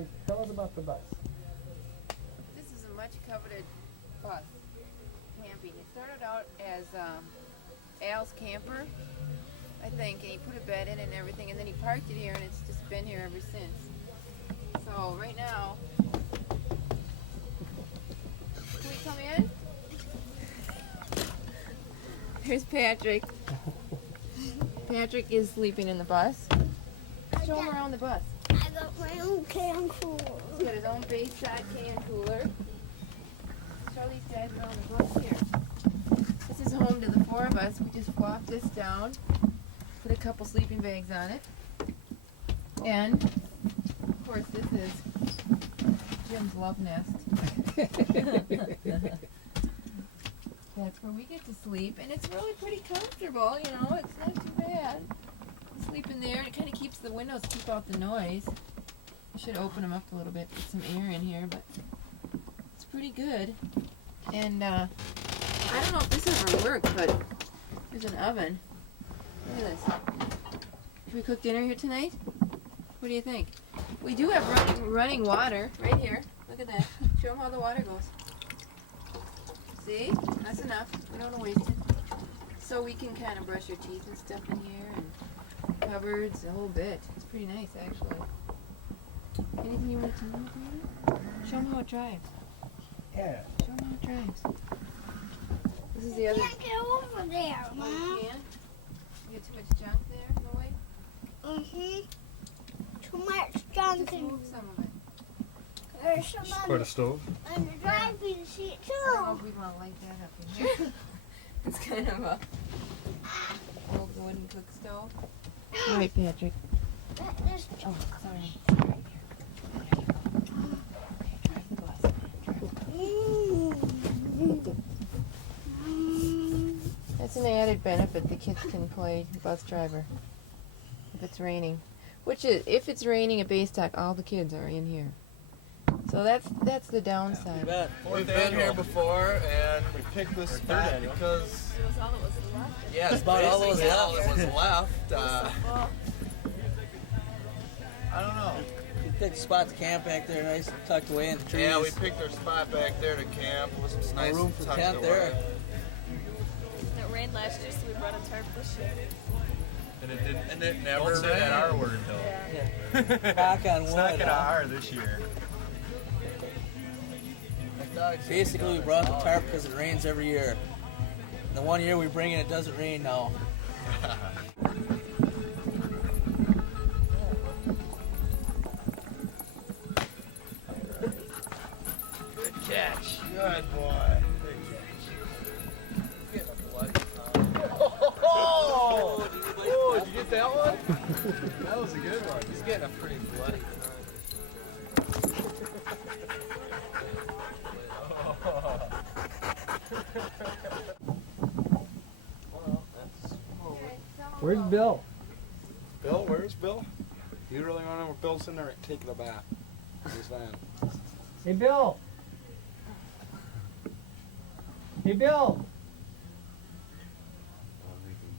Hey, tell us about the bus. This is a much coveted bus, camping. It started out as Al's camper, I think, and he put a bed in it and everything, and then he parked it here, and it's just been here ever since. So right now, can we come in? Here's Patrick. Patrick is sleeping in the bus. Show him around the bus. I got my own can cooler. He's got his own Bayside can cooler. Show these guys around the bus here. This is home to the four of us. We just flopped this down, put a couple sleeping bags on it, and of course this is Jim's love nest. That's where we get to sleep, and it's really pretty comfortable, you know, it's not too bad. Sleep in there, and it kind of keeps the windows, keep out the noise. I should open them up a little bit, get some air in here, but it's pretty good. And I don't know if this ever worked, but there's an oven. Look at this. Should we cook dinner here tonight? What do you think? We do have running water right here. Look at that. Show them how the water goes. See? That's enough. We don't want to waste it. So we can kind of brush your teeth and stuff in here, and cupboards, a whole bit. It's pretty nice, actually. Anything you want to tell me about it? Show them how it drives. Yeah. Show them how it drives. This is the other. Can't get over there, Oh, Mom. you can't? You got too much junk there in the way? Too much junk Just move some of it. There's some Quite a stove. on the driving seat I don't know too. if we want to light that up in here. It's kind of a old wooden cook stove. All right, Patrick. There's Oh, sorry. Right here. Okay, drive the bus. That's an added benefit. The kids can play bus driver if it's raining. Which is, if it's raining at Baystock, all the kids are in here. So that's the downside. We've been here before, and we picked this spot because It was all that was left. yeah, it's about all that was left. I don't know. We picked a spot to camp back there, nice and tucked away in the trees. Yeah, we picked our spot back there to camp. It was nice room and for tucked tent away. there. It rained last year, so we brought a tarp this year. And it never Don't say that R word though. Knock on It's wood. not gonna huh? R this year. Basically, we brought the tarp because it rains every year. The one year we bring it, it doesn't rain now. Good catch. Good boy. Good catch. Oh! Oh, did you get that one? That was a good one. He's getting a pretty bloody Where's Bill? Bill, where's Bill? You really want to know where Bill's in there taking a bath? His van. Hey, Bill. Hey, Bill.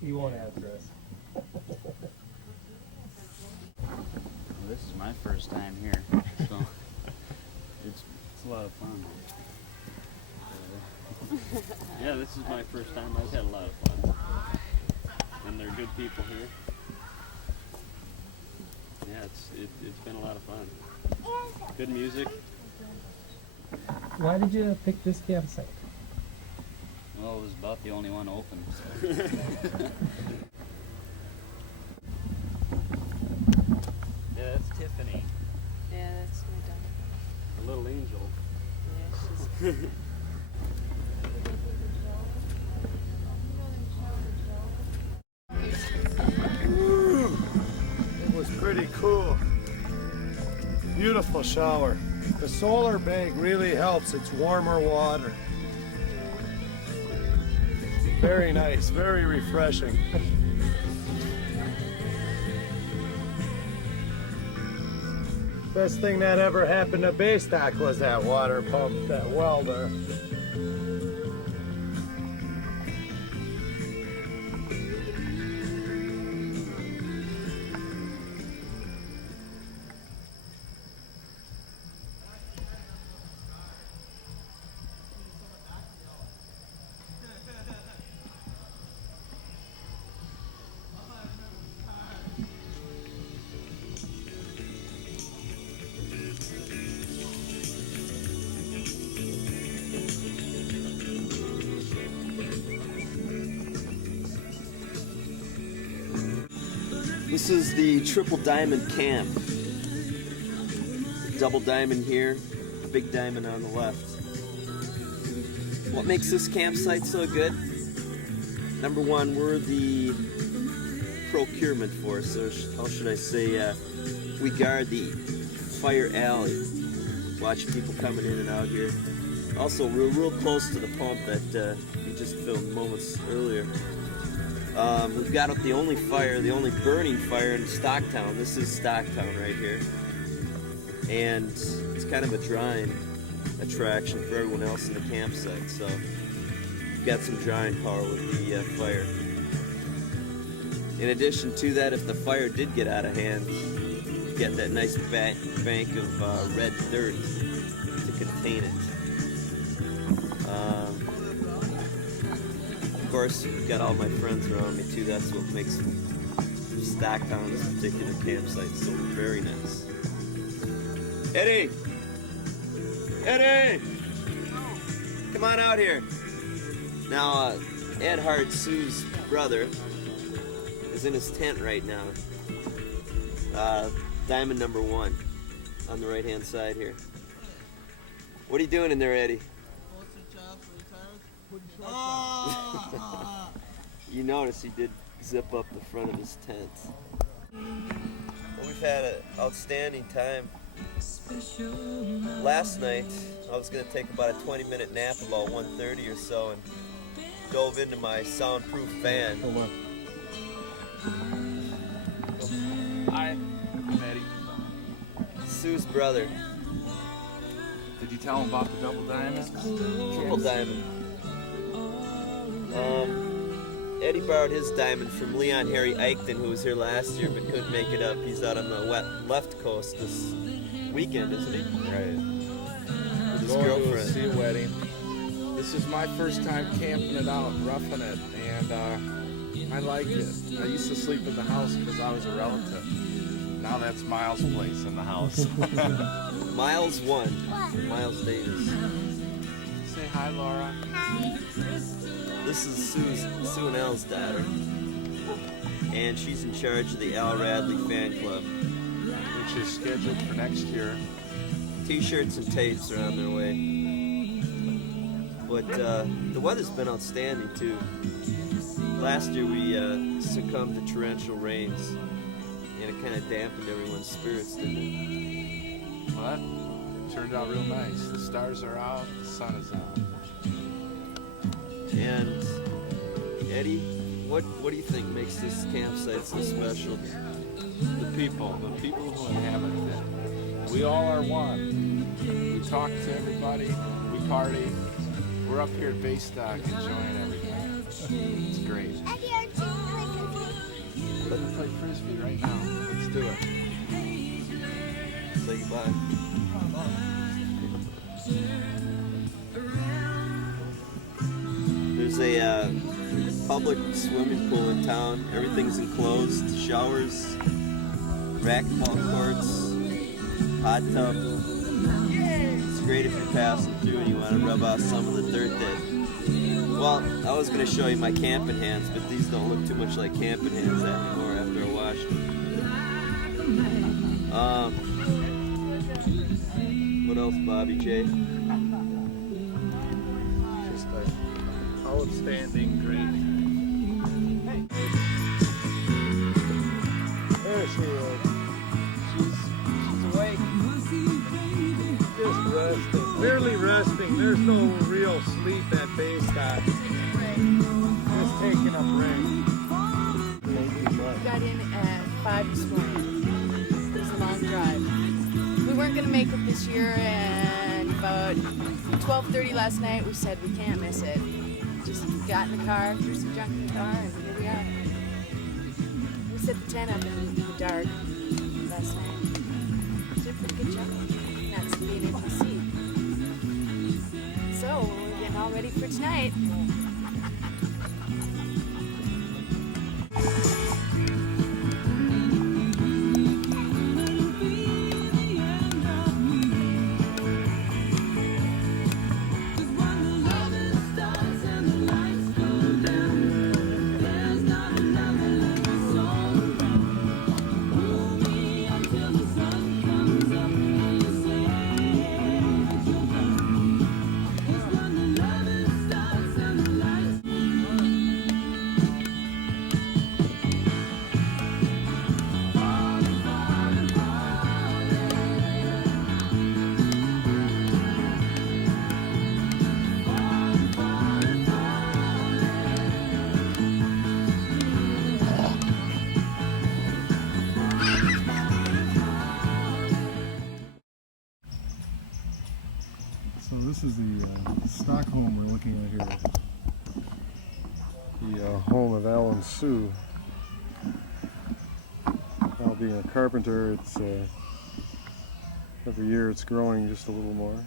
He won't answer us. Well, this is my first time here, so it's a lot of fun. Yeah, this is my first time. I've had a lot of fun, and they're good people here. Yeah, it's been a lot of fun. Good music. Why did you pick this campsite? Well, it was about the only one open. So. Yeah, that's Tiffany, Yeah, that's my daughter. a little angel. Yeah, she's. It was pretty cool. Beautiful shower. The solar bag really helps. It's warmer water. Very nice, very refreshing. Best thing that ever happened to Baystock was that water pump, that well there. This is the Triple Diamond Camp. Double diamond here, big diamond on the left. What makes this campsite so good? Number one, we're the procurement force, or how should I say, we guard the fire alley. Watch people coming in and out here. Also, we're real close to the pump that we just filmed moments earlier. We've got the only fire, the only burning fire in Stocktown. This is Stocktown right here. And it's kind of a drying attraction for everyone else in the campsite. So we've got some drying power with the fire. In addition to that, if the fire did get out of hand, you get that nice bank of red dirt to contain it. Of course, we've got all my friends around me too. That's what makes Stocktown, this particular campsite, so very nice. Eddie! Eddie! Come on out here. Now, Ed Hart, Sue's brother, is in his tent right now. Diamond number 1 on the right-hand side here. What are you doing in there, Eddie? You notice he did zip up the front of his tent. Well, we've had an outstanding time. Last night, I was going to take about a 20-minute nap about 1:30 or so and dove into my soundproof van. Hi, I'm Eddie. Sue's brother. Did you tell him about the double diamond? Triple diamond. Eddie borrowed his diamond from Leon Harry Eichton, who was here last year but couldn't make it up. He's out on the left coast this weekend, isn't he? Right. With his Going girlfriend. to see a wedding. This is my first time camping it out, roughing it, and I like it. I used to sleep in the house because I was a relative. Now that's Miles' place in the house. Miles 1. Miles Davis. Say hi, Laura. This is Sue and Al's daughter. And she's in charge of the Al Radley fan club. Which is scheduled for next year. T-shirts and tapes are on their way. But the weather's been outstanding too. Last year we succumbed to torrential rains, and it kind of dampened everyone's spirits, didn't it? Well, that turned out real nice. The stars are out, the sun is out. And Eddie, what do you think makes this campsite so special? The people who inhabit it. We all are one. We talk to everybody, we party. We're up here at Baystock enjoying everything. It's great. Let's play Frisbee right now. Let's do it. Say goodbye. There's a public swimming pool in town. Everything's enclosed. Showers, racquetball courts, hot tub. It's great if you're passing through and you want to rub off some of the dirt that... Well, I was going to show you my camping hands, but these don't look too much like camping hands anymore after I washed them. What else, Bobby J? Just an outstanding, great. There she is. She's awake. Just resting. Merely resting. There's no real sleep at Baystock. Just taking a break. We got in at 5 this morning. It was a long drive. We weren't going to make it this year, and about 12:30 last night we said we can't miss it. Just got in the car, threw some junk in the car, and here we are. We set the tent up in the dark last night. Did a pretty good job. Not being able to see. So we're getting all ready for tonight. So this is the stock home we're looking at here. The home of Alan Sue. Al being a carpenter, it's every year it's growing just a little more.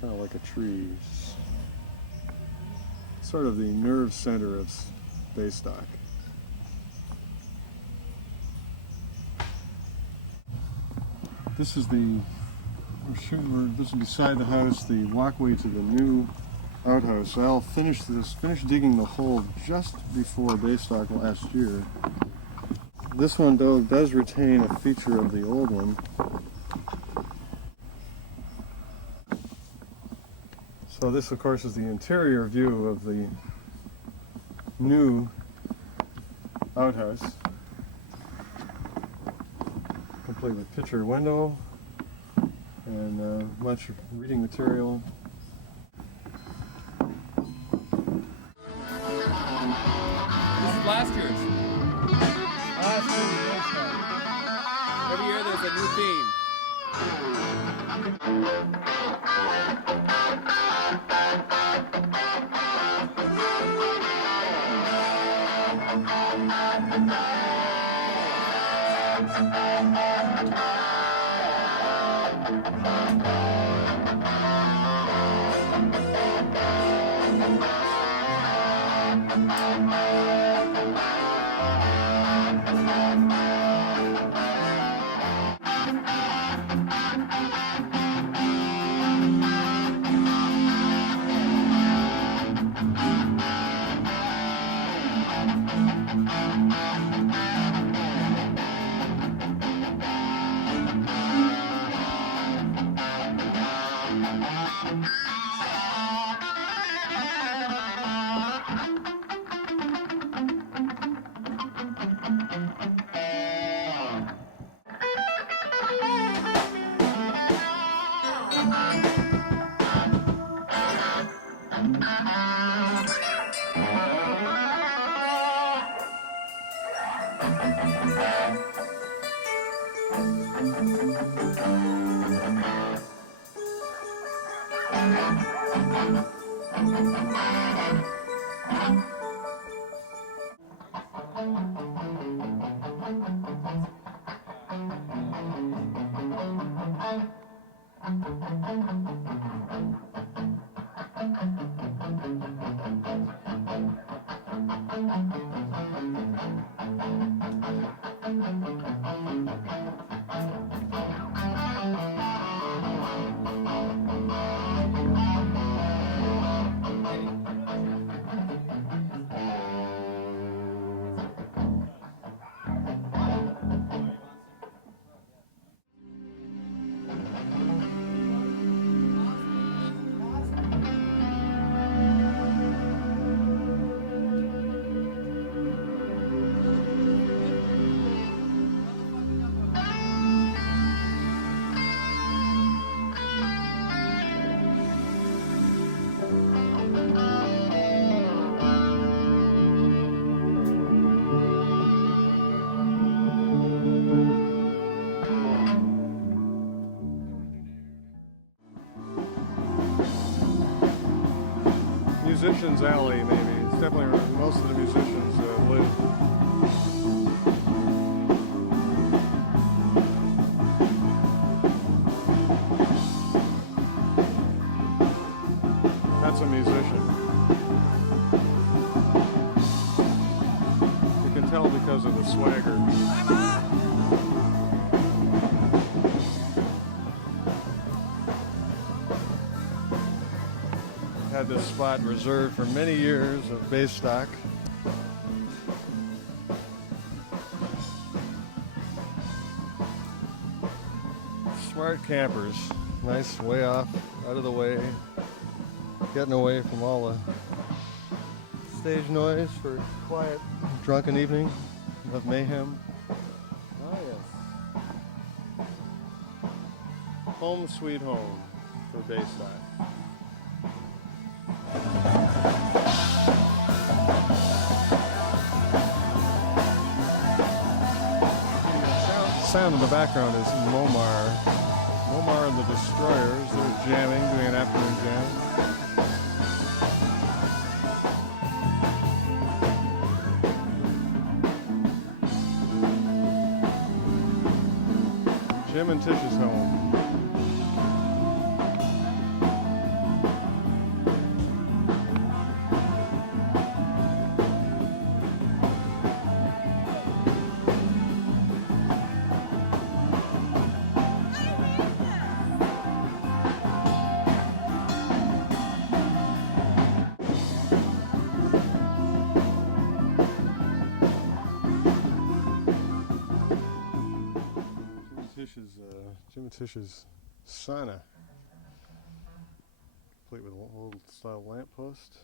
Kind of like a tree. It's sort of the nerve center of Baystock. This is this is beside the house, the walkway to the new outhouse. Al finished digging the hole just before Baystock last year. This one though does retain a feature of the old one. So this of course is the interior view of the new outhouse. Complete with picture window and much reading material. This is last year's. Every year there's a new theme. Musicians Alley, maybe. It's definitely where most of the musicians live. That's a musician. You can tell because of the swagger. Had this spot reserved for many years of Baystock. Smart campers, nice way off, out of the way, getting away from all the stage noise for a quiet, drunken evening of mayhem. Oh yes. Home sweet home for Baystock. Sound in the background is Momar and the Destroyers. They're jamming, doing an afternoon jam. Jim and Tish is home. Jim and Tish's sauna, complete with a old style lamppost.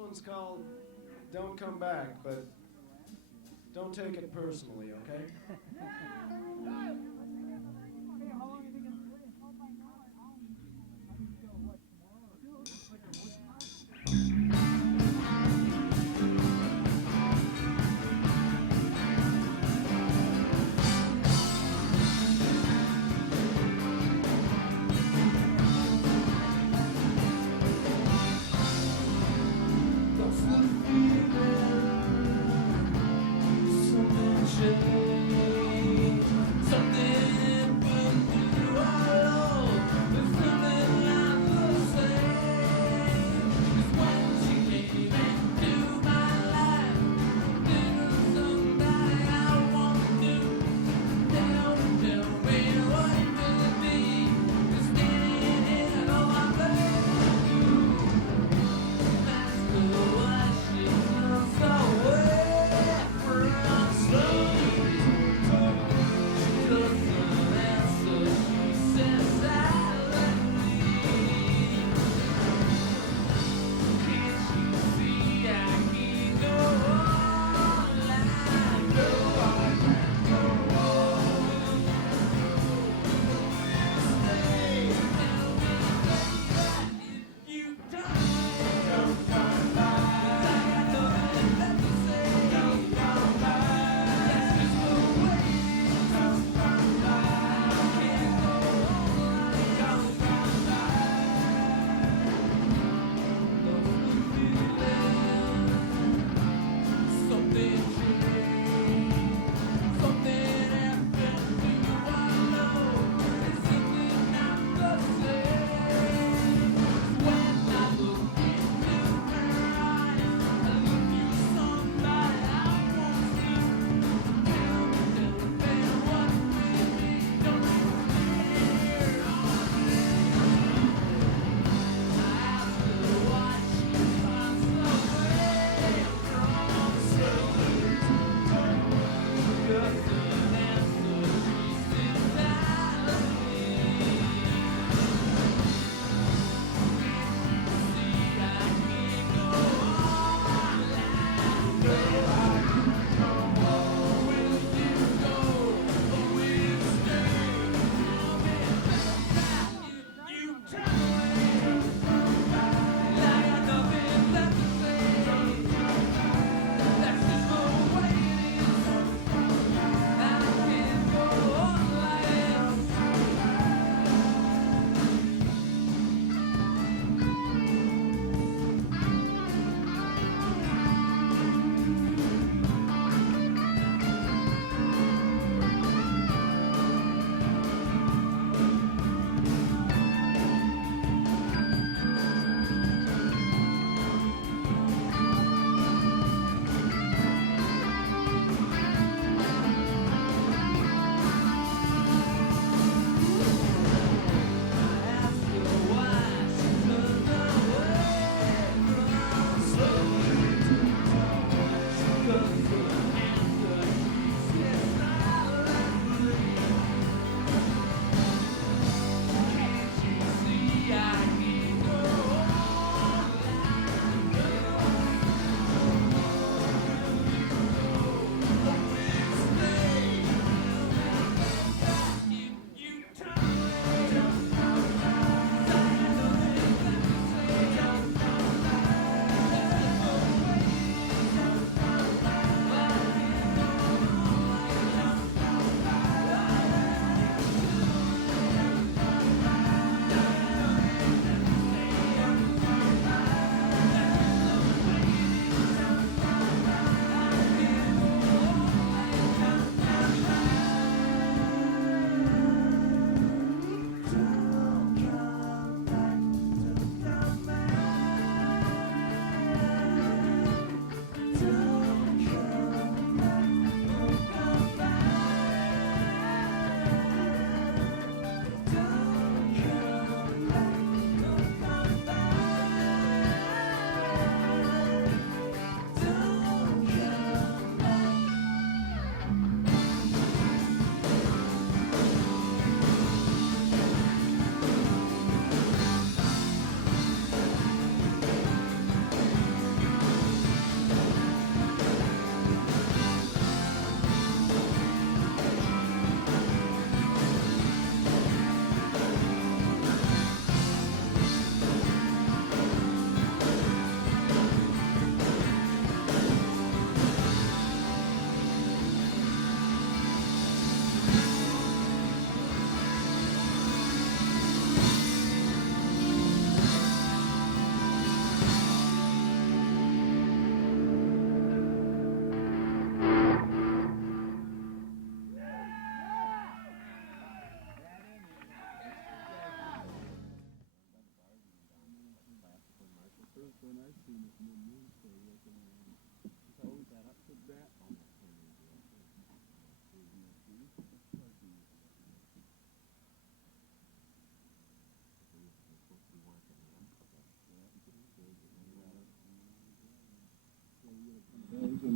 one's called Don't Come Back, but don't take it personally, okay? Change.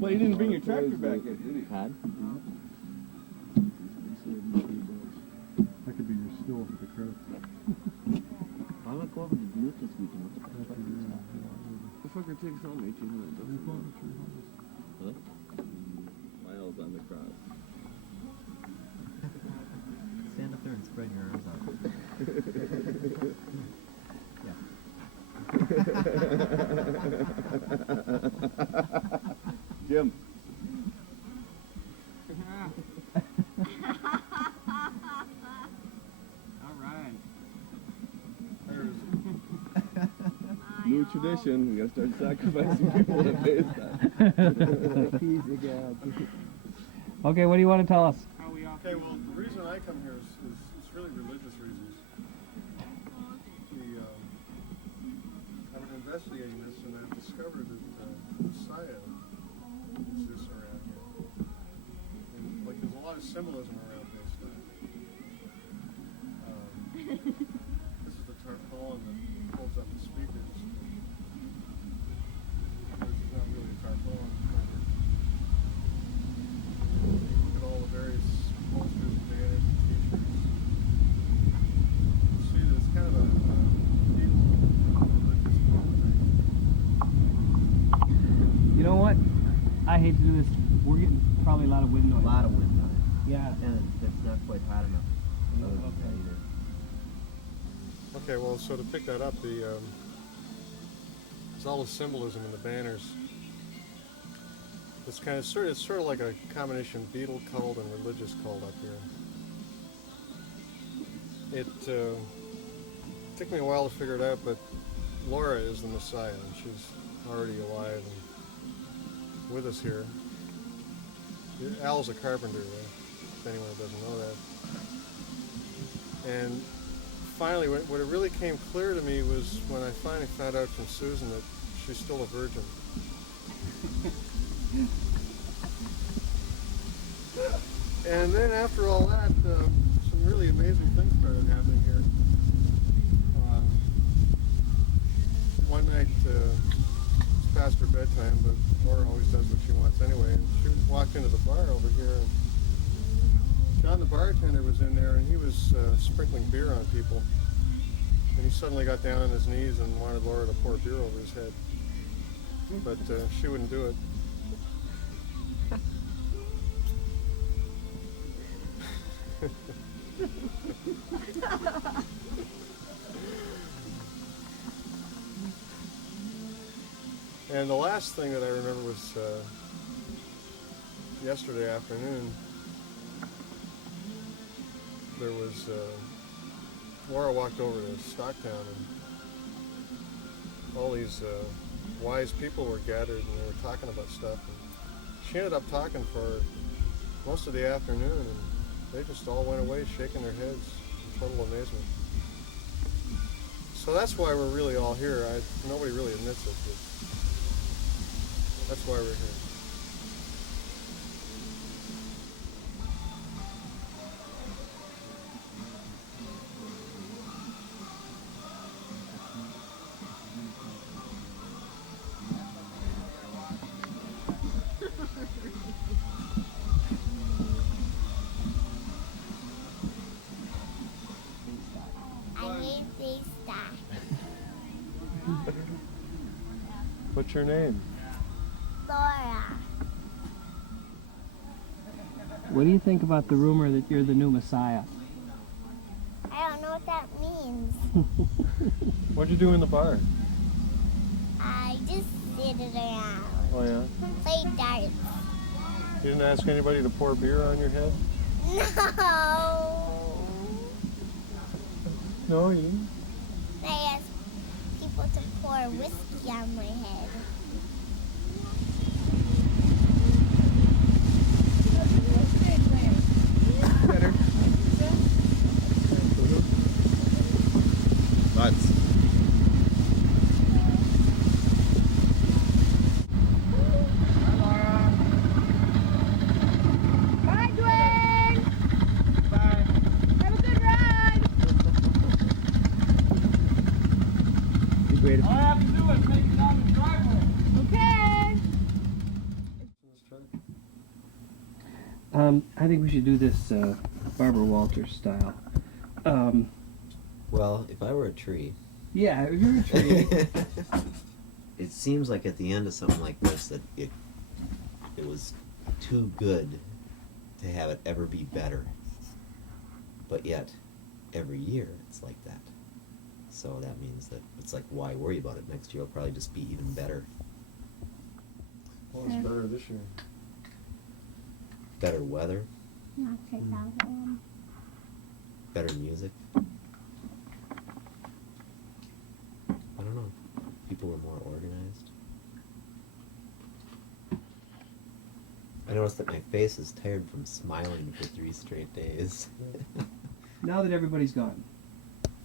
Well, you didn't bring your tractor back yet, did you? That could be your stool for the crowd. Why not go over to Duluth this weekend? The fucker takes home $1,800. Really? Miles on the cross. Stand up there and spread your arms out. Jim. All right. New tradition. We gotta start sacrificing people at Baystock. Okay, what do you want to tell us? Okay, well, the reason I come here is really religious reasons. I've been investigating this, and I've discovered that Messiah exists around here. And, like, there's a lot of symbolism around Baystock. This is the tarpaulin that holds up the speakers. This is not really a tarpaulin. Look at all the various posters, banners, and t-shirts. You see that it's kind of a medieval religious thing. You know what? I hate to do this. We're getting probably a lot of wind noise. A lot of wind noise. Yeah. And it's not quite hot enough. Okay, well, so to pick that up, there's all the symbolism in the banners. It's sort of like a combination beetle cult and religious cult up here. It took me a while to figure it out, but Laura is the Messiah, and she's already alive and with us here. Al's a carpenter, if anyone doesn't know that. And finally, what it really came clear to me was when I finally found out from Susan that she's still a virgin. And then after all that, some really amazing things started happening here. One night, it's past her bedtime, but Laura always does what she wants anyway. And she walked into the bar over here, and John the bartender was in there, and he was sprinkling beer on people. And he suddenly got down on his knees and wanted Laura to pour beer over his head. But she wouldn't do it. And the last thing that I remember was yesterday afternoon. There was Maura walked over to Stocktown, and all these wise people were gathered, and they were talking about stuff. And she ended up talking for most of the afternoon, and they just all went away shaking their heads in total amazement. So that's why we're really all here. Nobody really admits it, but that's why we're here. What's your name? Laura. What do you think about the rumor that you're the new Messiah? I don't know what that means. What'd you do in the bar? I just sit around. Oh yeah? Play darts. You didn't ask anybody to pour beer on your head? No. No, you didn't? I asked people to pour whiskey on my head. great if All I have to do is take it down the driveway. Okay. I think we should do this Barbara Walters style. Well, if I were a tree. Yeah, if you're a tree. It seems like at the end of something like this that it was too good to have it ever be better. But yet, every year it's like that. So that means that it's like, why worry about it? Next year will probably just be even better. Well, it's better this year. Better weather, Not take out that one. better music. I don't know. People were more organized. I noticed that my face is tired from smiling for 3 straight days. Now that everybody's gone,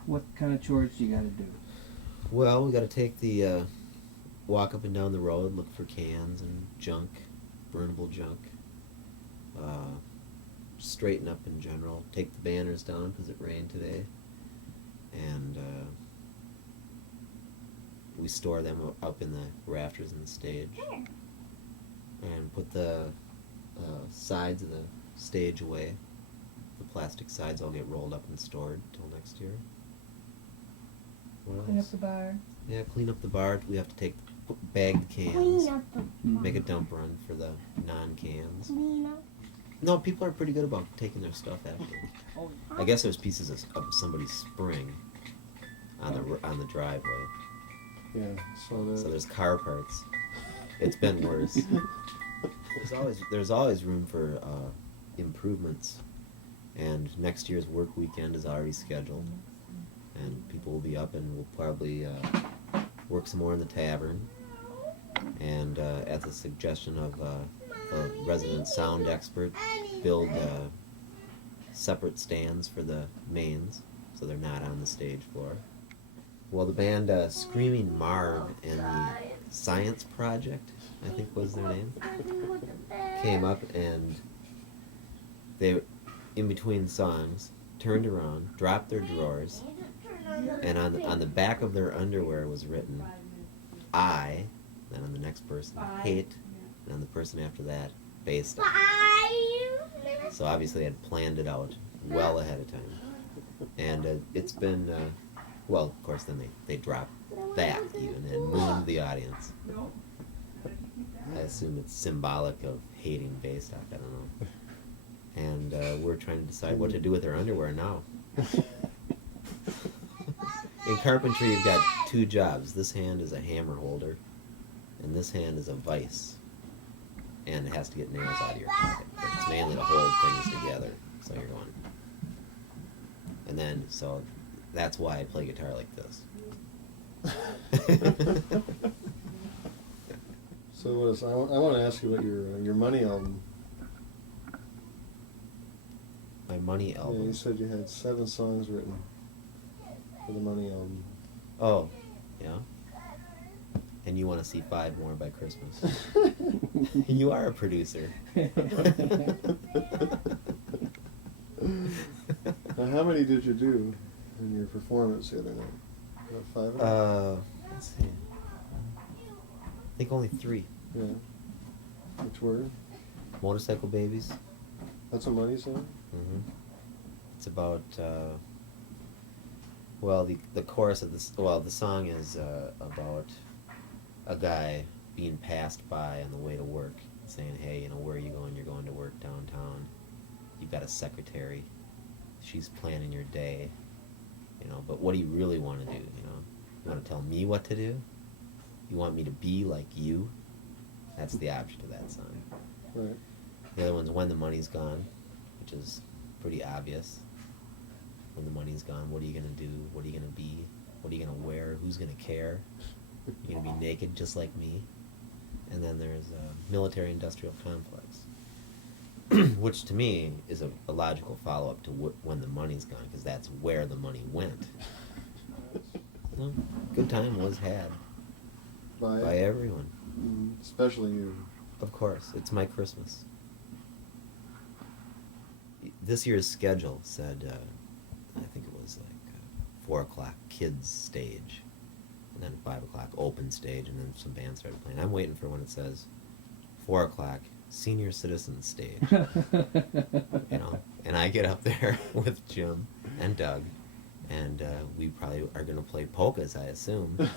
what kind of chores do you got to do? Well, we got to take the walk up and down the road, look for cans and junk, burnable junk. Straighten up in general. Take the banners down because it rained today, and we store them up in the rafters in the stage, and put the sides of the stage away. The plastic sides all get rolled up and stored till next year. What Clean else? up the bar. Yeah, clean up the bar. We have to bag the cans, Clean up the bar. make a dump run for the non-cans. Clean up. No, people are pretty good about taking their stuff after. I guess there's pieces of somebody's spring on the driveway. Yeah, so there's car parts. It's been worse. There's always room for improvements, and next year's work weekend is already scheduled, and people will be up, and we'll probably work some more in the tavern, and at the suggestion of the resident sound expert, build separate stands for the mains, so they're not on the stage floor. Well, the band Screaming Marv and the Science Project, I think was their name, came up, and they, in between songs, turned around, dropped their drawers, and on the back of their underwear was written, I, then on the next person, hate, and on the person after that, Baystock. So obviously I had planned it out well ahead of time. And it's been, well, of course then they dropped that even and mooned the audience. I assume it's symbolic of hating Baystock, I don't know. And we're trying to decide what to do with our underwear now. In carpentry you've got 2 jobs. This hand is a hammer holder, and this hand is a vise. And it has to get nails out of your pocket. But it's mainly to hold things together. So you're going. And then, so that's why I play guitar like this. So what is, I want to ask you about your Money album. My Money album? Yeah, you said you had 7 songs written for the Money album. Oh, yeah? And you want to see 5 more by Christmas. You are a producer. Now, how many did you do in your performance the other night? About 5? Let's see. I think only 3. Yeah. Which were? Motorcycle Babies. That's a Money song? Mm-hmm. It's about, well, the chorus of this, well, the song is about a guy being passed by on the way to work, saying, hey, you know, where are you going? You're going to work downtown. You've got a secretary. She's planning your day. You know, but what do you really want to do, you know? You want to tell me what to do? You want me to be like you? That's the object of that song. Right. The other one's When the Money's Gone, which is pretty obvious. When the money's gone, what are you going to do? What are you going to be? What are you going to wear? Who's going to care? You're going to be naked just like me? And then there's military-industrial complex, which to me is a logical follow-up to When the Money's Gone, because that's where the money went. Well, good time was had by everyone. Especially you. Of course, it's my Christmas. This year's schedule said, I think it was like 4 o'clock kids stage, And then 5 o'clock, open stage, and then some bands started playing. I'm waiting for when it says 4 o'clock, senior citizen stage. You know, and I get up there with Jim and Doug, and we probably are going to play polkas, I assume.